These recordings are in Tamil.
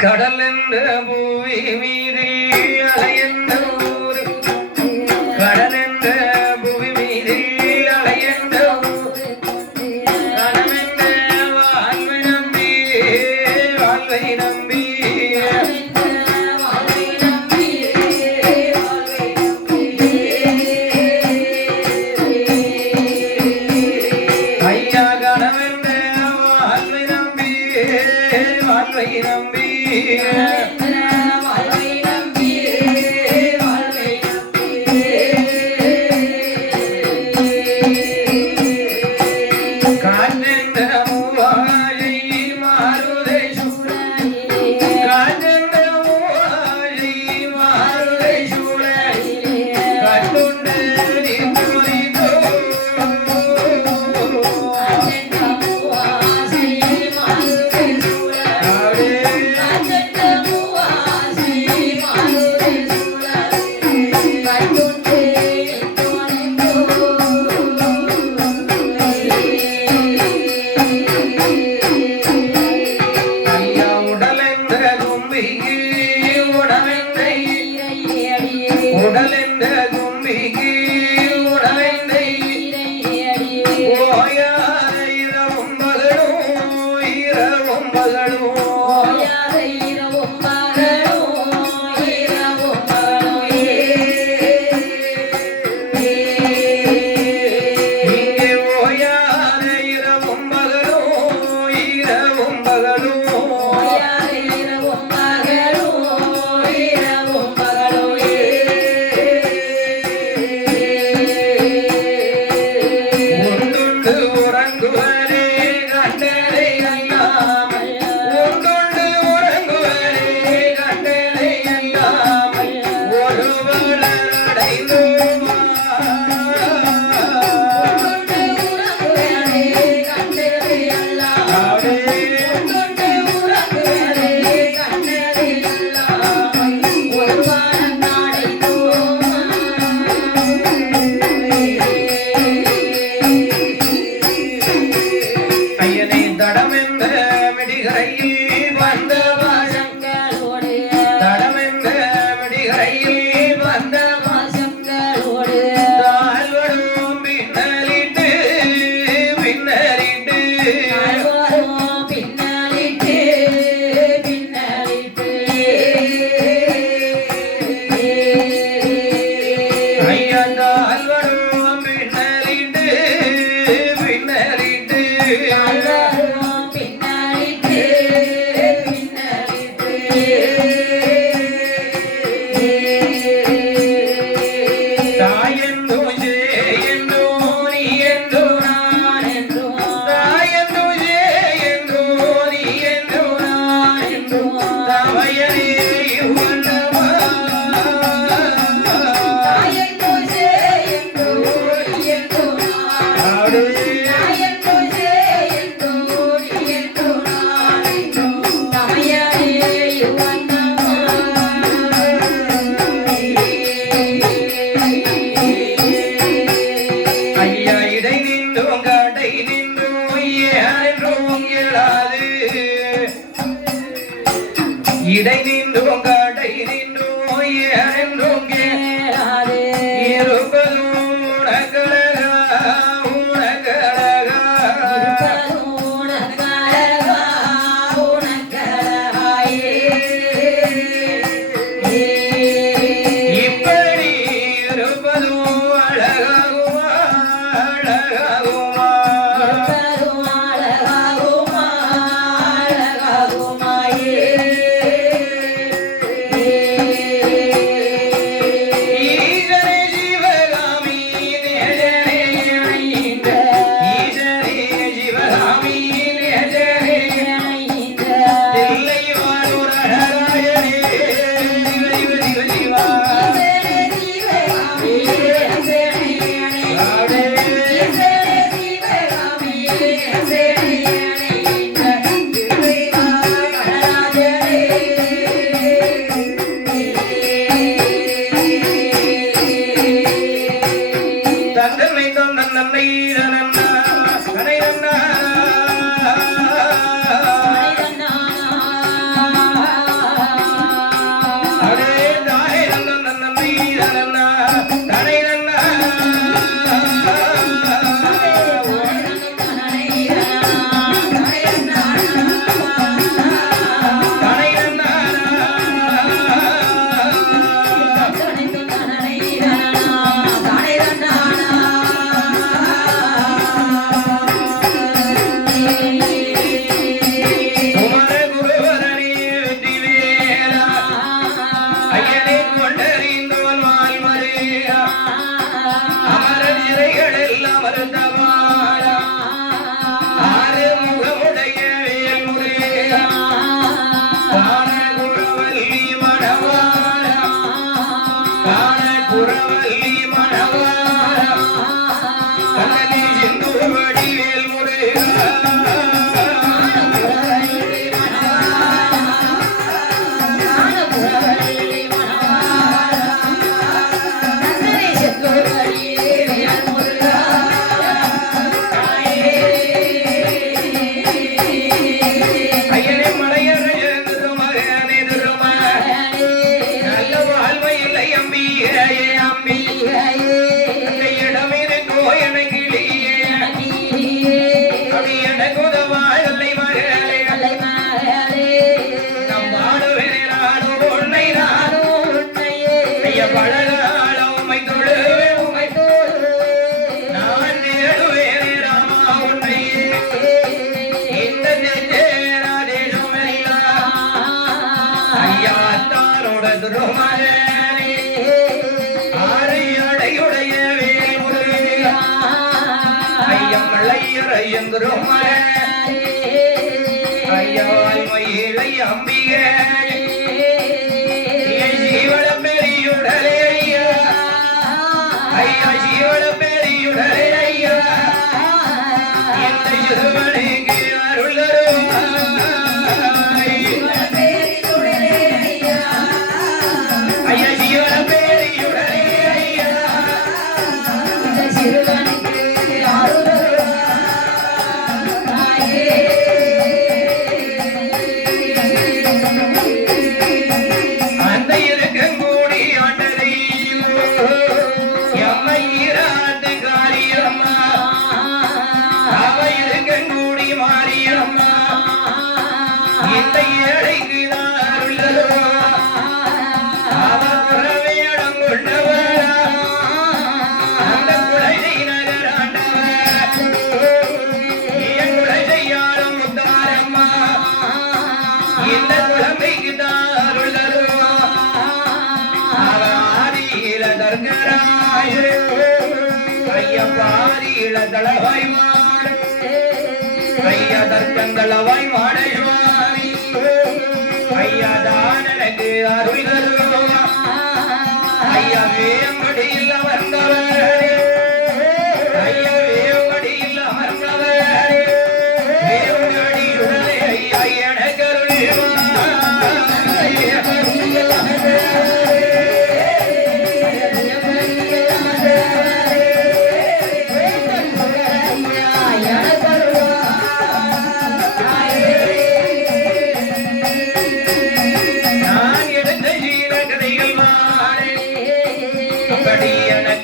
கடல் என்ற பூமி மீது அலையென்ற ஊர் கடல் என்ற பூமி மீது அலையென்ற கடமென்ற வாழ்வை நம்பி வாழ்வை நம்பி ஐயா கடமென்ற வாழ்வை நம்பி வாழ்வை நம்பி இடை நின்றோம் கடை நின்றோம் ஏறென்றோம் கேளாதே இருப்பதும் உனக்கழகா உனக்கழகா உனக்கழகா உனக்கழகாயே இப்படி இருப்பதும் அழகாகுமா அழகாகுமா இருப்பதும் அழகாகுமா அழகாகுமாயே திருமகனே ஆரையடையுடைய வேல்முருகா ஐயம் மலையர் ஐயம் திருமகனே ஐயாய் மயிலை அம்பிகை ஜீவன பெரியுடலே ஐயா ஐயா ஜீவன பெரியுடலே ஐயா இந்த சிறுவனுக்கு ஐயா தர்க்கங்களவாய் மாடைவாரி ஐயா தானனுக்கு அருள் தருவா ஐயா வேம்படியில் அமர்ந்தவர் ஐயா வேம்படியில் அமர்ந்தவர் வேம்படி உடலை ஐயா எனக்கு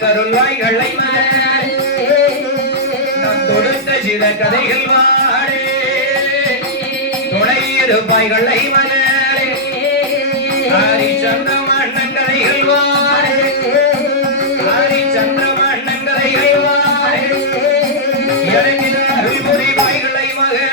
கருள்வாய்களை நான் தொடுத்த சில கதைகள் வாடே துணை இருப்பாய்களை மலரே ஹரிச்சந்திரமண்ணன் கதைகள் வாடே ஹரிச்சந்திரமண்ணன் கதைகள் வாடே இறங்கின அருள் புரிவாய்களை மகளே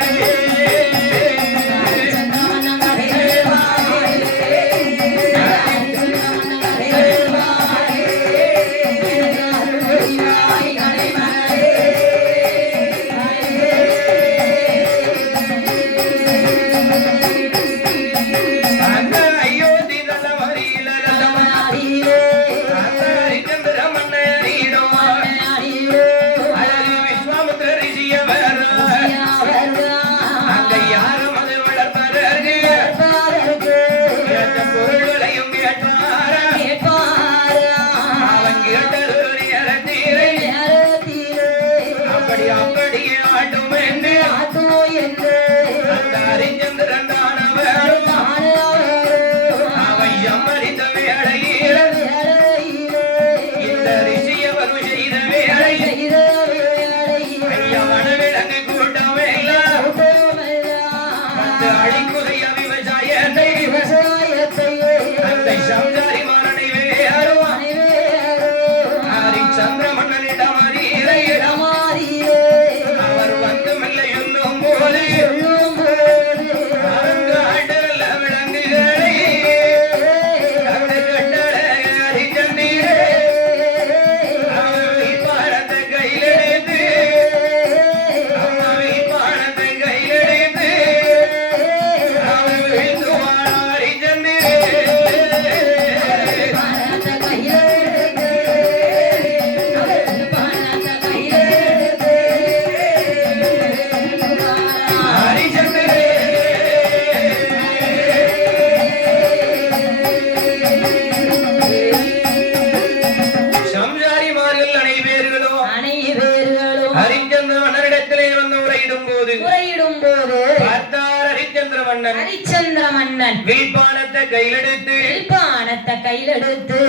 கையிலெடுத்து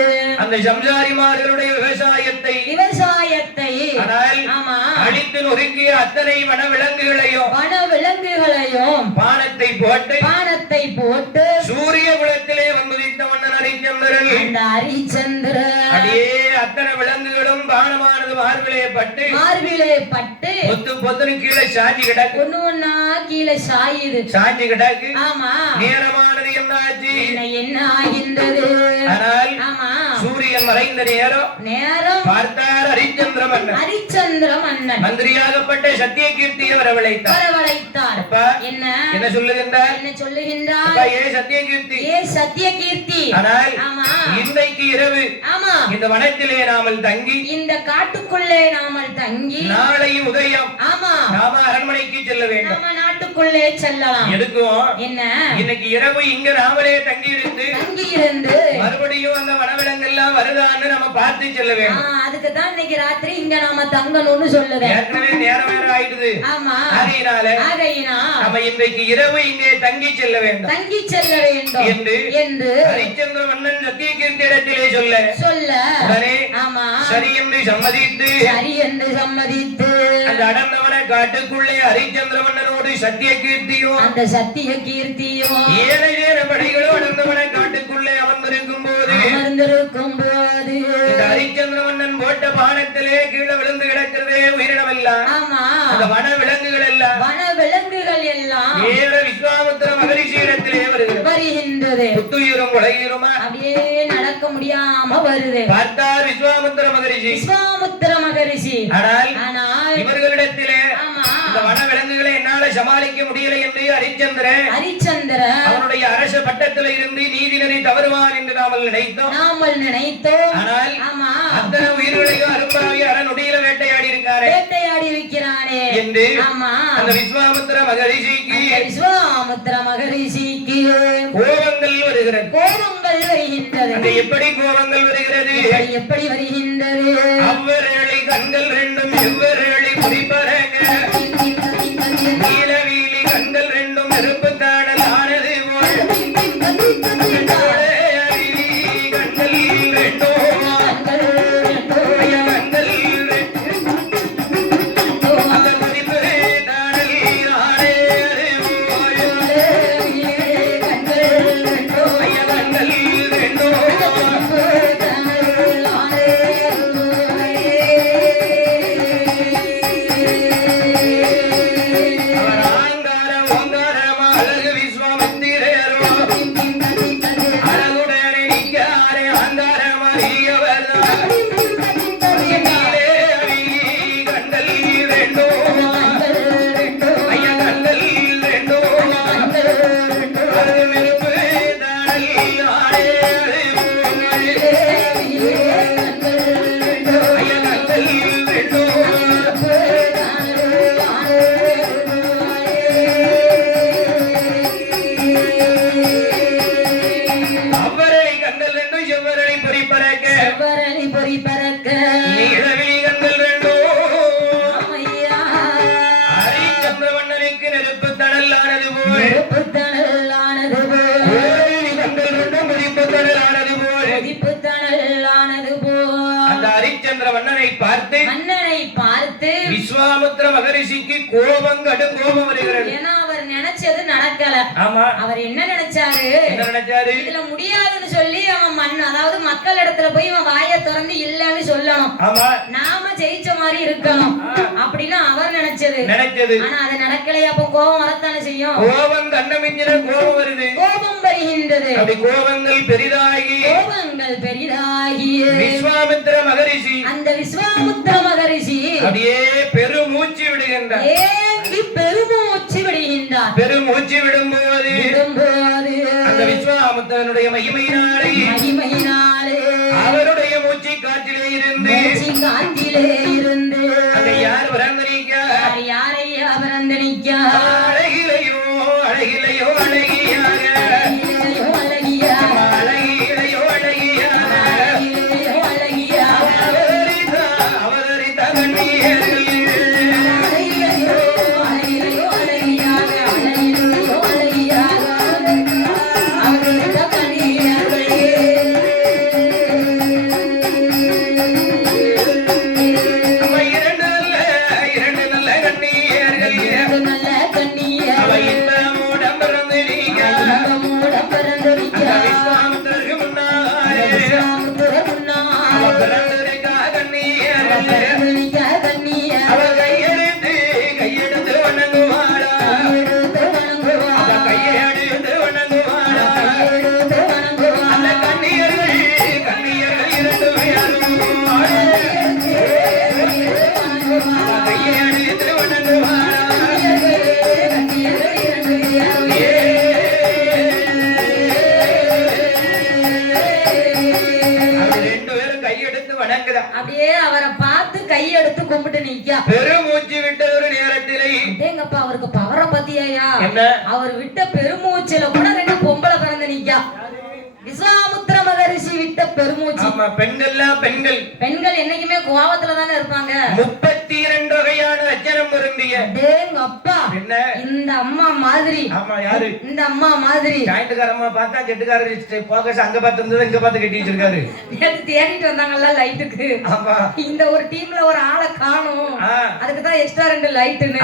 அந்த சம்சாரிமார்களுடைய விவசாயத்தை அழித்து நொறுக்கிய அத்தனை வனவிலங்குகளையும் பானத்தை போட்டு சூரிய குலத்திலே வந்துதித்த மன்னன் ஹரிச்சந்திரன் அந்த ஹரிச்சந்திரன் அப்படியே அத்தனை விலங்குகளும் பானமானது மார்பிலே பட்டு பொத்து பொத்துன்னு கீழே சாஞ்சி கிடக்கு. ஒண்ணு ஒண்ணா கீழே சாயுது, சாஞ்சி கிடக்கு. ஆமா. நேரமானது என்னாச்சு? என்ன ஆகின்றது? ஆனால் ஆமா, சூரியன் மறைந்த நேரம் பார்த்தார் ஹரிச்சந்திர மன்னன். மந்திரியாகப்பட்ட சத்திய கீர்த்தியை வரவழைத்தார். என்ன சொல்லுகின்றார்? ஏ சத்திய கீர்த்தி, ஆனால் இன்றைக்கு இரவு இந்த வனத்திலே நாமல் தங்கி, இந்த காட்டுக்குள்ளே நாமல் தங்கி, நாளை உதயம் நாம அரண்மனைக்கு செல்ல வேண்டும். நாம நாட்டுக்குள்ளே செல்லலாம். எதுக்கும்? என்ன? இன்னைக்கு இரவு இங்க நாமளே தங்கி இருந்து மறுபடியும் அந்த வனவிலங்கெல்லாம் வருதான்னு நம்ம பார்த்து செல்ல வேண்டும். அதுக்கு தான் இன்னைக்கு ராத்திரி இங்க நாம தங்கணும்னு சொல்லுது. ஏற்கனவே நேரம் வேற ஆயிடுது. ஆமா, ஆகையினால நம்ம இன்றைக்கு இரவு இங்கே தங்கி செல்ல வேண்டும் என்று ஹரிச்சந்திர மன்னன் சத்திய கீர்த்தி இடத்திலே சொல்ல உடனே சரி என்று சம்மதித்து அந்த அடர்ந்தவன காட்டுக்குள்ளே ஹரிச்சந்திர மன்னனோடு சத்திய கீர்த்தியும் ஏழை படைகளும் அடர்ந்தவன காட்டுக்குள்ளே அமர்ந்திருக்கும் போது இந்த ஹரிச்சந்திர மன்னன் போட்ட பானத்திலே கீழே விழுந்து கிடக்கிறதே உயிரினமெல்லாம். அந்த வன விலங்குகள் எல்லாம் ஏற விஸ்வாமித்திர மகரிஷி இடத்திலே வருகின்றது. புத்துயிரும் உலகிருமா அப்படியே நடக்க முடியாம வருது. பார்த்தார் விஸ்வாமித்திர மகரிஷி. ஆனால் இவர்களிடத்திலே இந்த வன விலங்குகளை என்னால சமாளிக்க முடியல என்று ஹரிச்சந்திரன் அவனுடைய அரச பட்டத்தில் இருந்து நீதிநெறி தவறுவான் என்று நாமல் நினைத்தோம். ஆனால் அத்தனை உயிர்களையும் அரும்பாவி அறநொடியில வேட்டையாடி இருக்கிறானே என்று அந்த விஸ்வாமித்திர மகரிஷிக்கு கோபங்கள் வருகின்றது. எப்படி கோபங்கள் வருகிறது? அவ்வரளி கண்கள் ரெண்டும் எவ்வரளி குறிப்பரங்க, நீலவீலி கண்கள் ரெண்டும் நெருப்பு தாடல் ஆனது போல் கண்கள் ரெண்டும் பார்த்து விஸ்வாமித்திர மகரிஷிக்கு கோபம் வருகிறது. ஏன்னா அவர் நினைச்சது நடக்கல. அவர் என்ன நினைச்சாரு? இதுல முடியாதுன்னு சொல்லி அவன் அதாவது மக்கள் இடத்துல போய் அவன் வாயை திறந்து இல்லன்னு சொல்லணும், நாம ஜெயிச்ச மாதிரி இருக்கணும் அப்படின்னு அவர் நினைச்சது. ஆனா அது நடக்கலையா? அப்ப கோபம் வரத்தானே செய்யும். கோபம் தன்னமிஞ்சின கோபம் வருது, கோபம் வருகின்றது. கோபங்கள் பெரிதாகி விஸ்வாமித்திர மகரிஷி அந்த விஸ்வாமித்திர மகரிஷி அப்படியே பெருமூச்சு விடுகின்றார். பெருமூச்சு விடும்போது அந்த விஸ்வாமித்திரனுடைய மகிமையினாலே அவருடைய மூச்சு காற்றிலே இருந்து அந்த யார் யாரையா பரந்தனிக்கா அழகிலையோ அழகியாக நல்ல கண்ணியர் அவை இந்த மூடம் பிறந்து நீங்க அப்படியே அவரை பார்த்து கையெடுத்து கும்பிட்டு நிக்கா. பெருமூச்சு விட்ட ஒரு நேரத்திலே எங்கப்பா அவருக்கு பவரை பத்தியா? என்ன அவர் விட்ட பெருமூச்சுல கூட 2 பொம்பளை பிறந்து நிக்கா. விஸ்வாமுத்திர மகரிஷி விட்ட பெருமூச்சு. ஆமா, பெண்கள் பெண்கள் என்னைக்குமே கோவத்துல தானே இருப்பாங்க. 32 வகையான லட்சணம் பொருந்திய அப்பா என்ன இந்த அம்மா மாதிரி. ஆமா, யாரு இந்த அம்மா மாதிரி. ஜாயிண்ட்கார அம்மா பார்த்தா கெட்டுக்காரரு போக்கஸ் அங்க பார்த்து இருந்தது இங்க பார்த்து கட்டி வச்சிருக்காரு. நேத்து தேடிட்டு வந்தாங்கல்ல லைட்டுக்கு. ஆமா, இந்த ஒரு டீம்ல ஒரு ஆளை காணோம், அதுக்கு தான் எக்ஸ்ட்ரா 2 லைட்னு.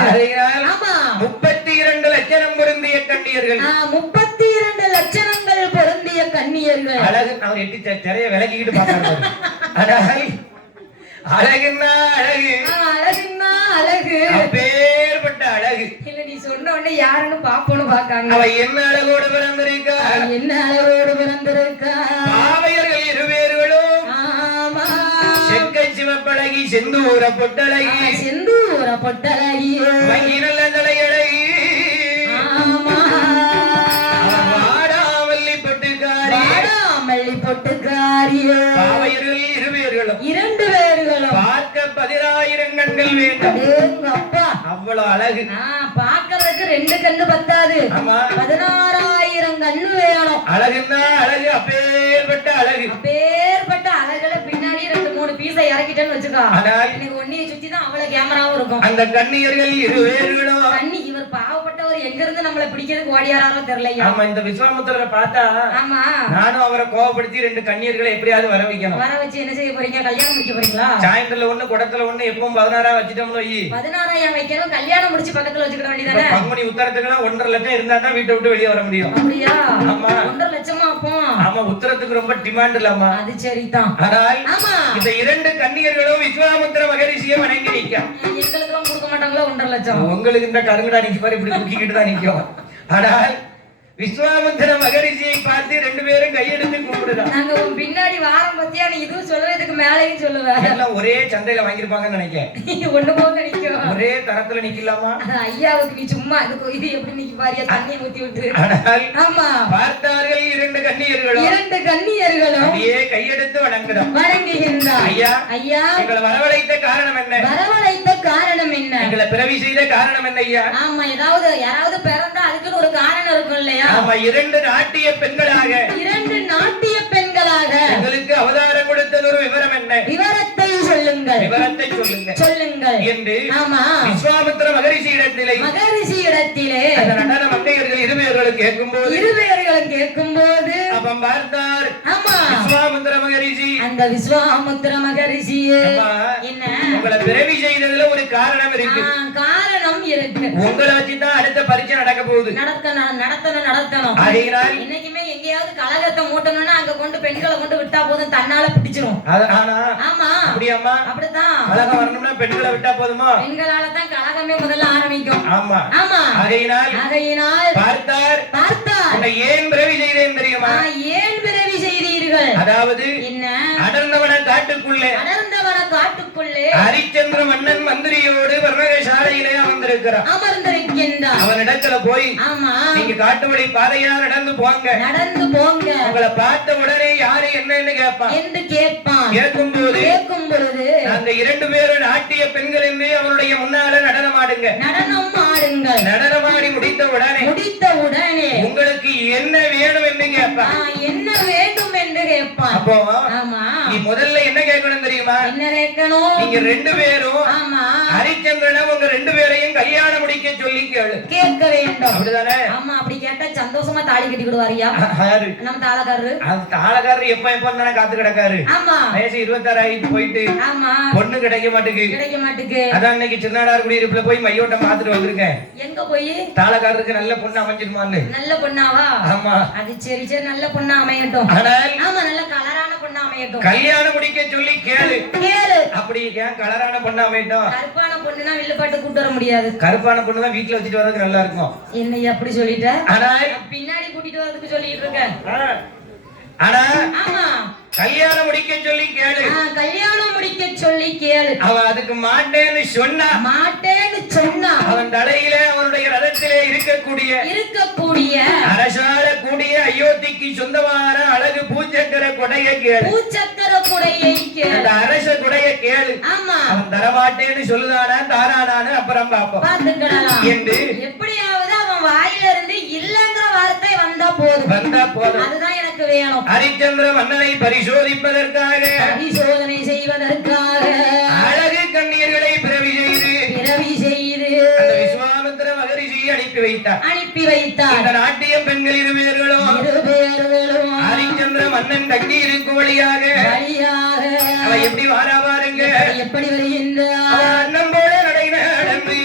ஆமா, 32 லட்சணம் பொருந்திய கண்ணியர்கள். 32 லட்சணங்கள் பொருந்திய கண்ணியர்கள். அழகு அவர் எட்டி திரைய விலகிக்கிட்டு பார்த்தாரு. அழகுன்னா அழகு, அழகுன்னா அழகு, அப்பேற்பட்ட அழகு. இல்ல நீ சொன்ன உடனே யாருன்னு பாப்போன்னு பாக்காங்க. அவ என்ன அழகோடு பிறந்திருக்கா, என்ன அழகோடு பிறந்திருக்கா. பாவையர்கள் இருவேர்களும் செக்கை சிவப்பழகி செந்தூர பொட்டழகி, செந்தூர பொட்டழகி, நல்ல தலையழகி, வாடாமல்லி பொட்டுக்காரியே. பாவையர்கள் இருவேர்களும் 2 பேர்களும் பார்க்க 10,000 கண்கள் வேண்டும். அப்பா அவ்வளவு அழகு. பாக்குறதுக்கு 2 கண்ணு பத்தாது, 16,000 கண்ணு வேணும். அழகுன்னா அழகு, அப்பேற்பட்ட அழகு. அப்பேற்பட்ட அழகுல பின்னாடி 2-3 பீஸை இறக்கிட்டேன்னு வச்சுக்கோ, எனக்கு ஒன்னியை சுத்தி தான் அவ்வளவு கேமராவும் இருக்கும். அந்த கண்ணியர்கள் இருவேர்களும் கண்ணி இவர் பாவப்பட்டவர் எங்க இருந்து நம்மளை பிடிக்கிறதுக்கு ஓடியாரோ தெரியலையா. ஆமா, இந்த விஸ்வாமுத்திரரை பார்த்தா ஆமா நானும் அவரை கோவப்படுத்தி 2 கண்ணியர்களை எப்படியாவது வர வைக்கணும். வர வச்சு என்ன செய்ய போறீங்க? கல்யாணம் முடிக்க போறீங்களா? சாயந்தரத்துல 1 குடத்துல 1 எப்பவும் 16 வச்சுட்டோம்னு வை. 16 வைக்கணும், கல்யாணம் முடிச்சு பக்கத்துல வச்சுக்கிட வேண்டியதானே. பங்குனி உத்தரத்துக்குலாம் 1.5 லட்சம் இருந்தா தான் வீட்டை விட்டு வெளியே வர முடியும். அப்படியா? ஆமா, 1.5 லட்சமா அப்போ? ஆமா, உத்தரத்துக்கு ரொம்ப டிமாண்ட் இல்லம்மா. அது சரிதான். ஆனால் ஆமா, இந்த 2 கன்னியர்களும் விஸ்வாமுத்திர மகரிஷியை வணங்கி நிக்க. எங்களுக்கெல்லாம் கொடுக்க மாட்டாங்களா 1.5 லட்சம்? உங்களுக்கு இந்த கருங்கடா நிக்க பாரு, இப்படி குக்கிக்கிட்டு தான் நிக்கும். ஆனால் விஸ்வாமுத்திர மகரிஷியை பார்த்து 2 பேரும் கையெடுத்து கும்பிடுதான். நாங்க உன் பின்னாடி வாரம் பத்தியா நீ இதுவும் சொல்லுவதுக்கு மேலேயும் சொல்லுவேன். எல்லாம் ஒரே சந்தையில வாங்கிருப்பாங்கன்னு நினைக்கிறேன். ஒண்ணு போக நிக்கும், ஒரே தரத்துல நிக்கலாமா? ஐயாவுக்கு நீ சும்மா இது எப்படி நிக்க பாரியா, தண்ணி ஊத்தி விட்டு. ஆனால் ஆமா, பார்த்தார்கள் 2 கன்னியர்களும் 2 கன்னியர்களும் அப்படியே கையெடுத்து வணங்குறோம். வணங்குகின்றார். ஐயா, ஐயா, எங்களை வரவழைத்த காரணம் என்ன? வரவழைத்த காரணம் என்ன? எங்களை பிறவி செய்த காரணம் என்ன ஐயா? ஆமா, யாராவது பிறந்தா அதுக்குன்னு ஒரு காரணம் இருக்கும் இல்லையா? ஆமா, 2 நாட்டிய பெண்களாக 2 நாட்டிய பெண்களாக எங்களுக்கு அவதாரம் கொடுத்தது ஒரு விவரம் என்ன? விவரத்தை சொல்லுங்கள். விவரத்தை சொல்லுங்கள் என்று ஆமா விஸ்வாமித்திர மகரிஷி இடத்திலே அந்த நடன மங்கையர்கள் இருவேர்களும் கேட்கும்போது அப்பம் பார்த்தார். ஆமா, விஸ்வாமித்திர மகரிஷி அந்த விஸ்வாமித்திர மகரிஷி என்ன உங்களை பிறவி செய்ததுல ஒரு காரணம் இருக்கு. காரணம் இருக்கு. உங்களை வச்சுதான் அடுத்த பரீட்சை நடக்க போகுது. நடத்தணும். இன்னைக்குமே எங்கேயாவது கலகத்தை மூட்டணும்னா அங்க கொண்டு பெண்களை கொண்டு விட்டா போதும், தன்னால பிடிச்சிரும். ஆமா, அப்படியாமா? அப்படிதான். கலகம் வரணும்னா பெண்களை விட்டா போதுமா? பெண்களால தான் கலகமே முதல்ல ஆரம்பிக்கும். ஆமா, ஆமா. ஆகையினால் பார்த்தார். உன்னை ஏன் பிறவி செய்தேன் தெரியுமா? ஏன் பிறவி செய்தீர்கள்? அதாவது என்ன? அடர்ந்தவன காட்டுக்குள்ளே ஹரிச்சந்திர மன்னன் மந்திரியோடு வர்ணசாலையிலே அமர்ந்திருக்கிறான். அவனிடத்துல போய் நீங்க காட்டு வழி பாதையா நடந்து போங்க. உங்களை பார்த்த உடனே யாரு என்னன்னு கேட்பான். கேட்கும் பொழுது நாங்க 2 பேரும் நாட்டிய பெண்கள் என்று அவனுடைய முன்னால நடனமாடுங்க. நடனமாடி முடித்த உடனே உங்களுக்கு என்ன வேணும் என்று கேட்பான். அப்போ நீ முதல்ல என்ன கேட்கணும் தெரியுமா? நீங்க 2 பேரும் ஹரிச்சந்திரனை உங்க 2 பேரையும் கல்யாணம் முடிக்க சொல்லி கேட்க வேண்டும். அப்படிதானே? ஆமா, அப்படி கேட்டா சந்தோஷமா தாலி கட்டி விடுவாரியா நம்ம தாளக்காரரு? தாளக்காரரு எப்ப தானே காத்து கிடக்காரு. வயசு 26 ஆயிட்டு போயிட்டு பொண்ணு கிடைக்க மாட்டுக்கு. அதான் இன்னைக்கு சின்னாடார் குடியிருப்புல போய் மையோட்டம் பாத்துட்டு வந்திருக்கேன். எங்க போய்? தாளக்காரருக்கு நல்ல பொண்ணு அமைஞ்சிருமான்னு. நல்ல பொண்ணாவா? ஆமா, அது சரி நல்ல பொண்ணா அமையட்டும். ஆமா, நல்ல கலரான பொண்ணா அமையட்டும். கல்யாணம் முடிக்க சொல்லி கேளு. அப்படி கலரான பொண்ணு அமையட்டும். கருப்பான பொண்ணுனா வில்லுப்பாட்டு கூட்டு வர முடியாது. கருப்பான பொண்ணு தான் வீட்டுல வச்சுட்டு வரதுக்கு நல்லா இருக்கும். என்ன அப்படி சொல்லிட்ட? பின்னாடி கூட்டிட்டு வரதுக்கு சொல்லிட்டு இருக்க. ஆனா கல்யாணம் முடிக்க சொல்லி கேளு. அவன் அதுக்கு மாட்டேன்னு சொன்னா அவன் தலையில அவனுடைய ரதத்திலே இருக்கக்கூடிய அரசால கூடிய அயோத்திக்கு சொந்தமான அழகு பூச்சக்கர கொடையை கேளு. கேளு. அந்த அரச குடைய கேளு. ஆமா. அவன் தரமாட்டேன்னு சொல்லுதானா தாரானான்னு அப்புறம் பாப்போம் பாத்துக்கலாம் என்று எப்படியாவது அவன் வாயில இருந்து இல்லங்கிற வார்த்தை வந்தா போதும். அதுதான் எனக்கு வேணும். ஹரிச்சந்திர மன்னனை பரிசோதிப்பதற்காக பரிசோதனை செய்வதற்காக அழகு கண்ணீர்களை பிறவி செய்து அந்த விஸ்வாமித்திர மகரிஷி அனுப்பி வைத்தார். இந்த நாட்டியம் பெண்கள் இருவேர்களும் ஹரிச்சந்திர மன்னன் தண்ணீருக்கு வழியாக அவ எப்படி வாரா பாருங்க. எப்படி வருகின்றார்? அண்ணன் போல நடை நடந்து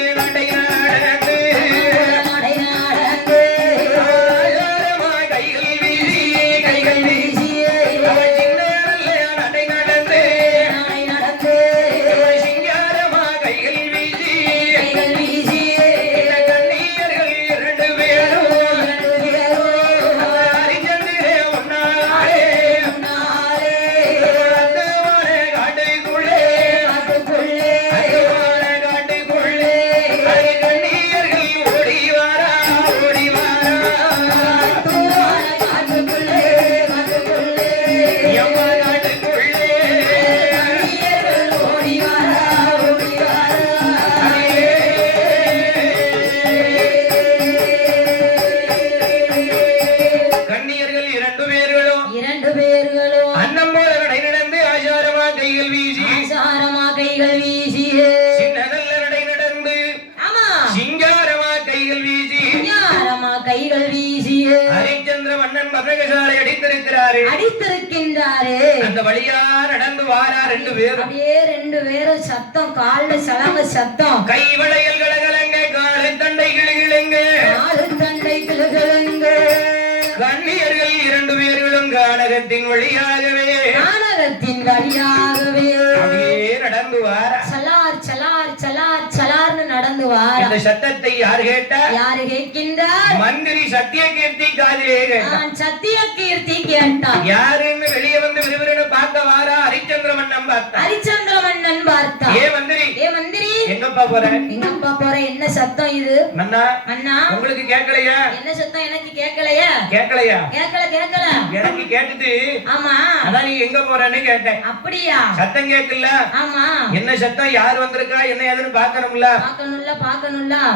கைகள் வீசி நடை நடந்து சிங்காரமா கைகள் வீசி கண்ணீர்கள் இரண்டு பேரும் ஹரிச்சந்திர ஒன்னாலே காட்டுக்குள்ளே கண்ணீர்கள் ஓடி வாரா எம்மா காட்டுக்குள்ளே கண்ணியர்கள் இரண்டு பேர்களும் அன்னம் போல நடை நடந்து ஆசாரமா கைகள் வீசி சின்ன நல்ல நடை நடந்து சிங்காரமா கைகள் வீசி ஹரிச்சந்திர மன்னன் மதகசாலை அடித்திருக்கிறாரே. அந்த வழியா நடந்து வாரா ரெண்டு பேரும். அப்படியே ரெண்டு பேரும் சத்தம் கால்ல சலங்க சத்தம் கை வளையல் கலகலங்க காலு தண்டை கிளுகிளுங்க கண்ணியர்கள் இரண்டு பேர்களும் கானகத்தின் வழியாகவே அப்படியே நடந்து வாரா. சலார்னு நடந்து வாரா. இந்த சத்தத்தை யார் கேட்டா? யாரு கேட்கின்றார்? மந்திரி சத்தியகீர்த்தி காதிலே கேட்டான். சத்தியகீர்த்தி கேட்டான். யாருன்னு வெளியே வந்து விறுவிறுன்னு பார்க்க வாரா. ஹரிச்சந்திர மன்னன் பார்த்தா. ஏ மந்திரி எங்கப்பா போற? என்ன சத்தம் இது? மன்னா அண்ணா உங்களுக்கு கேட்கலையா? என்ன சத்தம்? எனக்கு கேட்கலையா? கேட்கல எனக்கு கேட்டுட்டு ஆமா அதான் நீ எங்க போறன்னு கேட்டேன். அப்படியா? சத்தம் கேட்கல. ஆமா. என்ன சத்தம்? யார் வந்திருக்கா என்ன ஏதுன்னு பார்க்கணும்ல.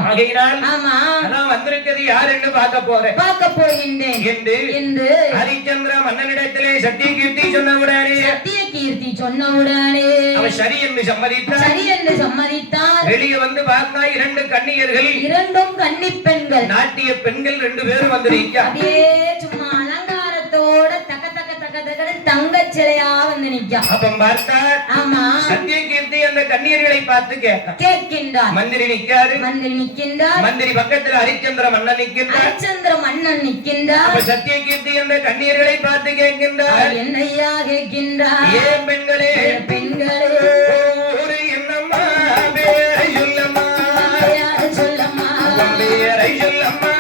ஆகையினால் ஆமா அதான் வந்திருக்கிறது யாருன்னு பார்க்க போகின்றேன் என்று ஹரிச்சந்திர மன்னனிடத்திலே சத்தியகீர்த்தி சொன்னவுடனே அவன் சரி என்று சம்மதித்தார். வெளியே வந்து பார்த்தா இரண்டும் கன்னிப் பெண்கள் நாட்டிய பெண்கள் ரெண்டு பேரும் வந்திருக்கா. அப்படியே சும்மா அலங்காரத்தோட தக தங்க சிலையா வந்து நிக்கா. அப்ப பார்த்தார். ஆமா. சத்தியகீர்த்தி அந்த கன்னியர்களை பார்த்து கேட்கின்றார். மந்திரி நிற்கின்றார். மந்திரி பக்கத்தில் ஹரிச்சந்திர மன்னன் நிற்கின்றார். சத்தியகீர்த்தி அந்த கன்னியர்களை பார்த்து கேட்கின்றார். என்னையா கேட்கின்றார்? ஏன் பெண்களே ஒரு என்னம்மா பேரை சொல்லம்மா பேரை சொல்லம்மா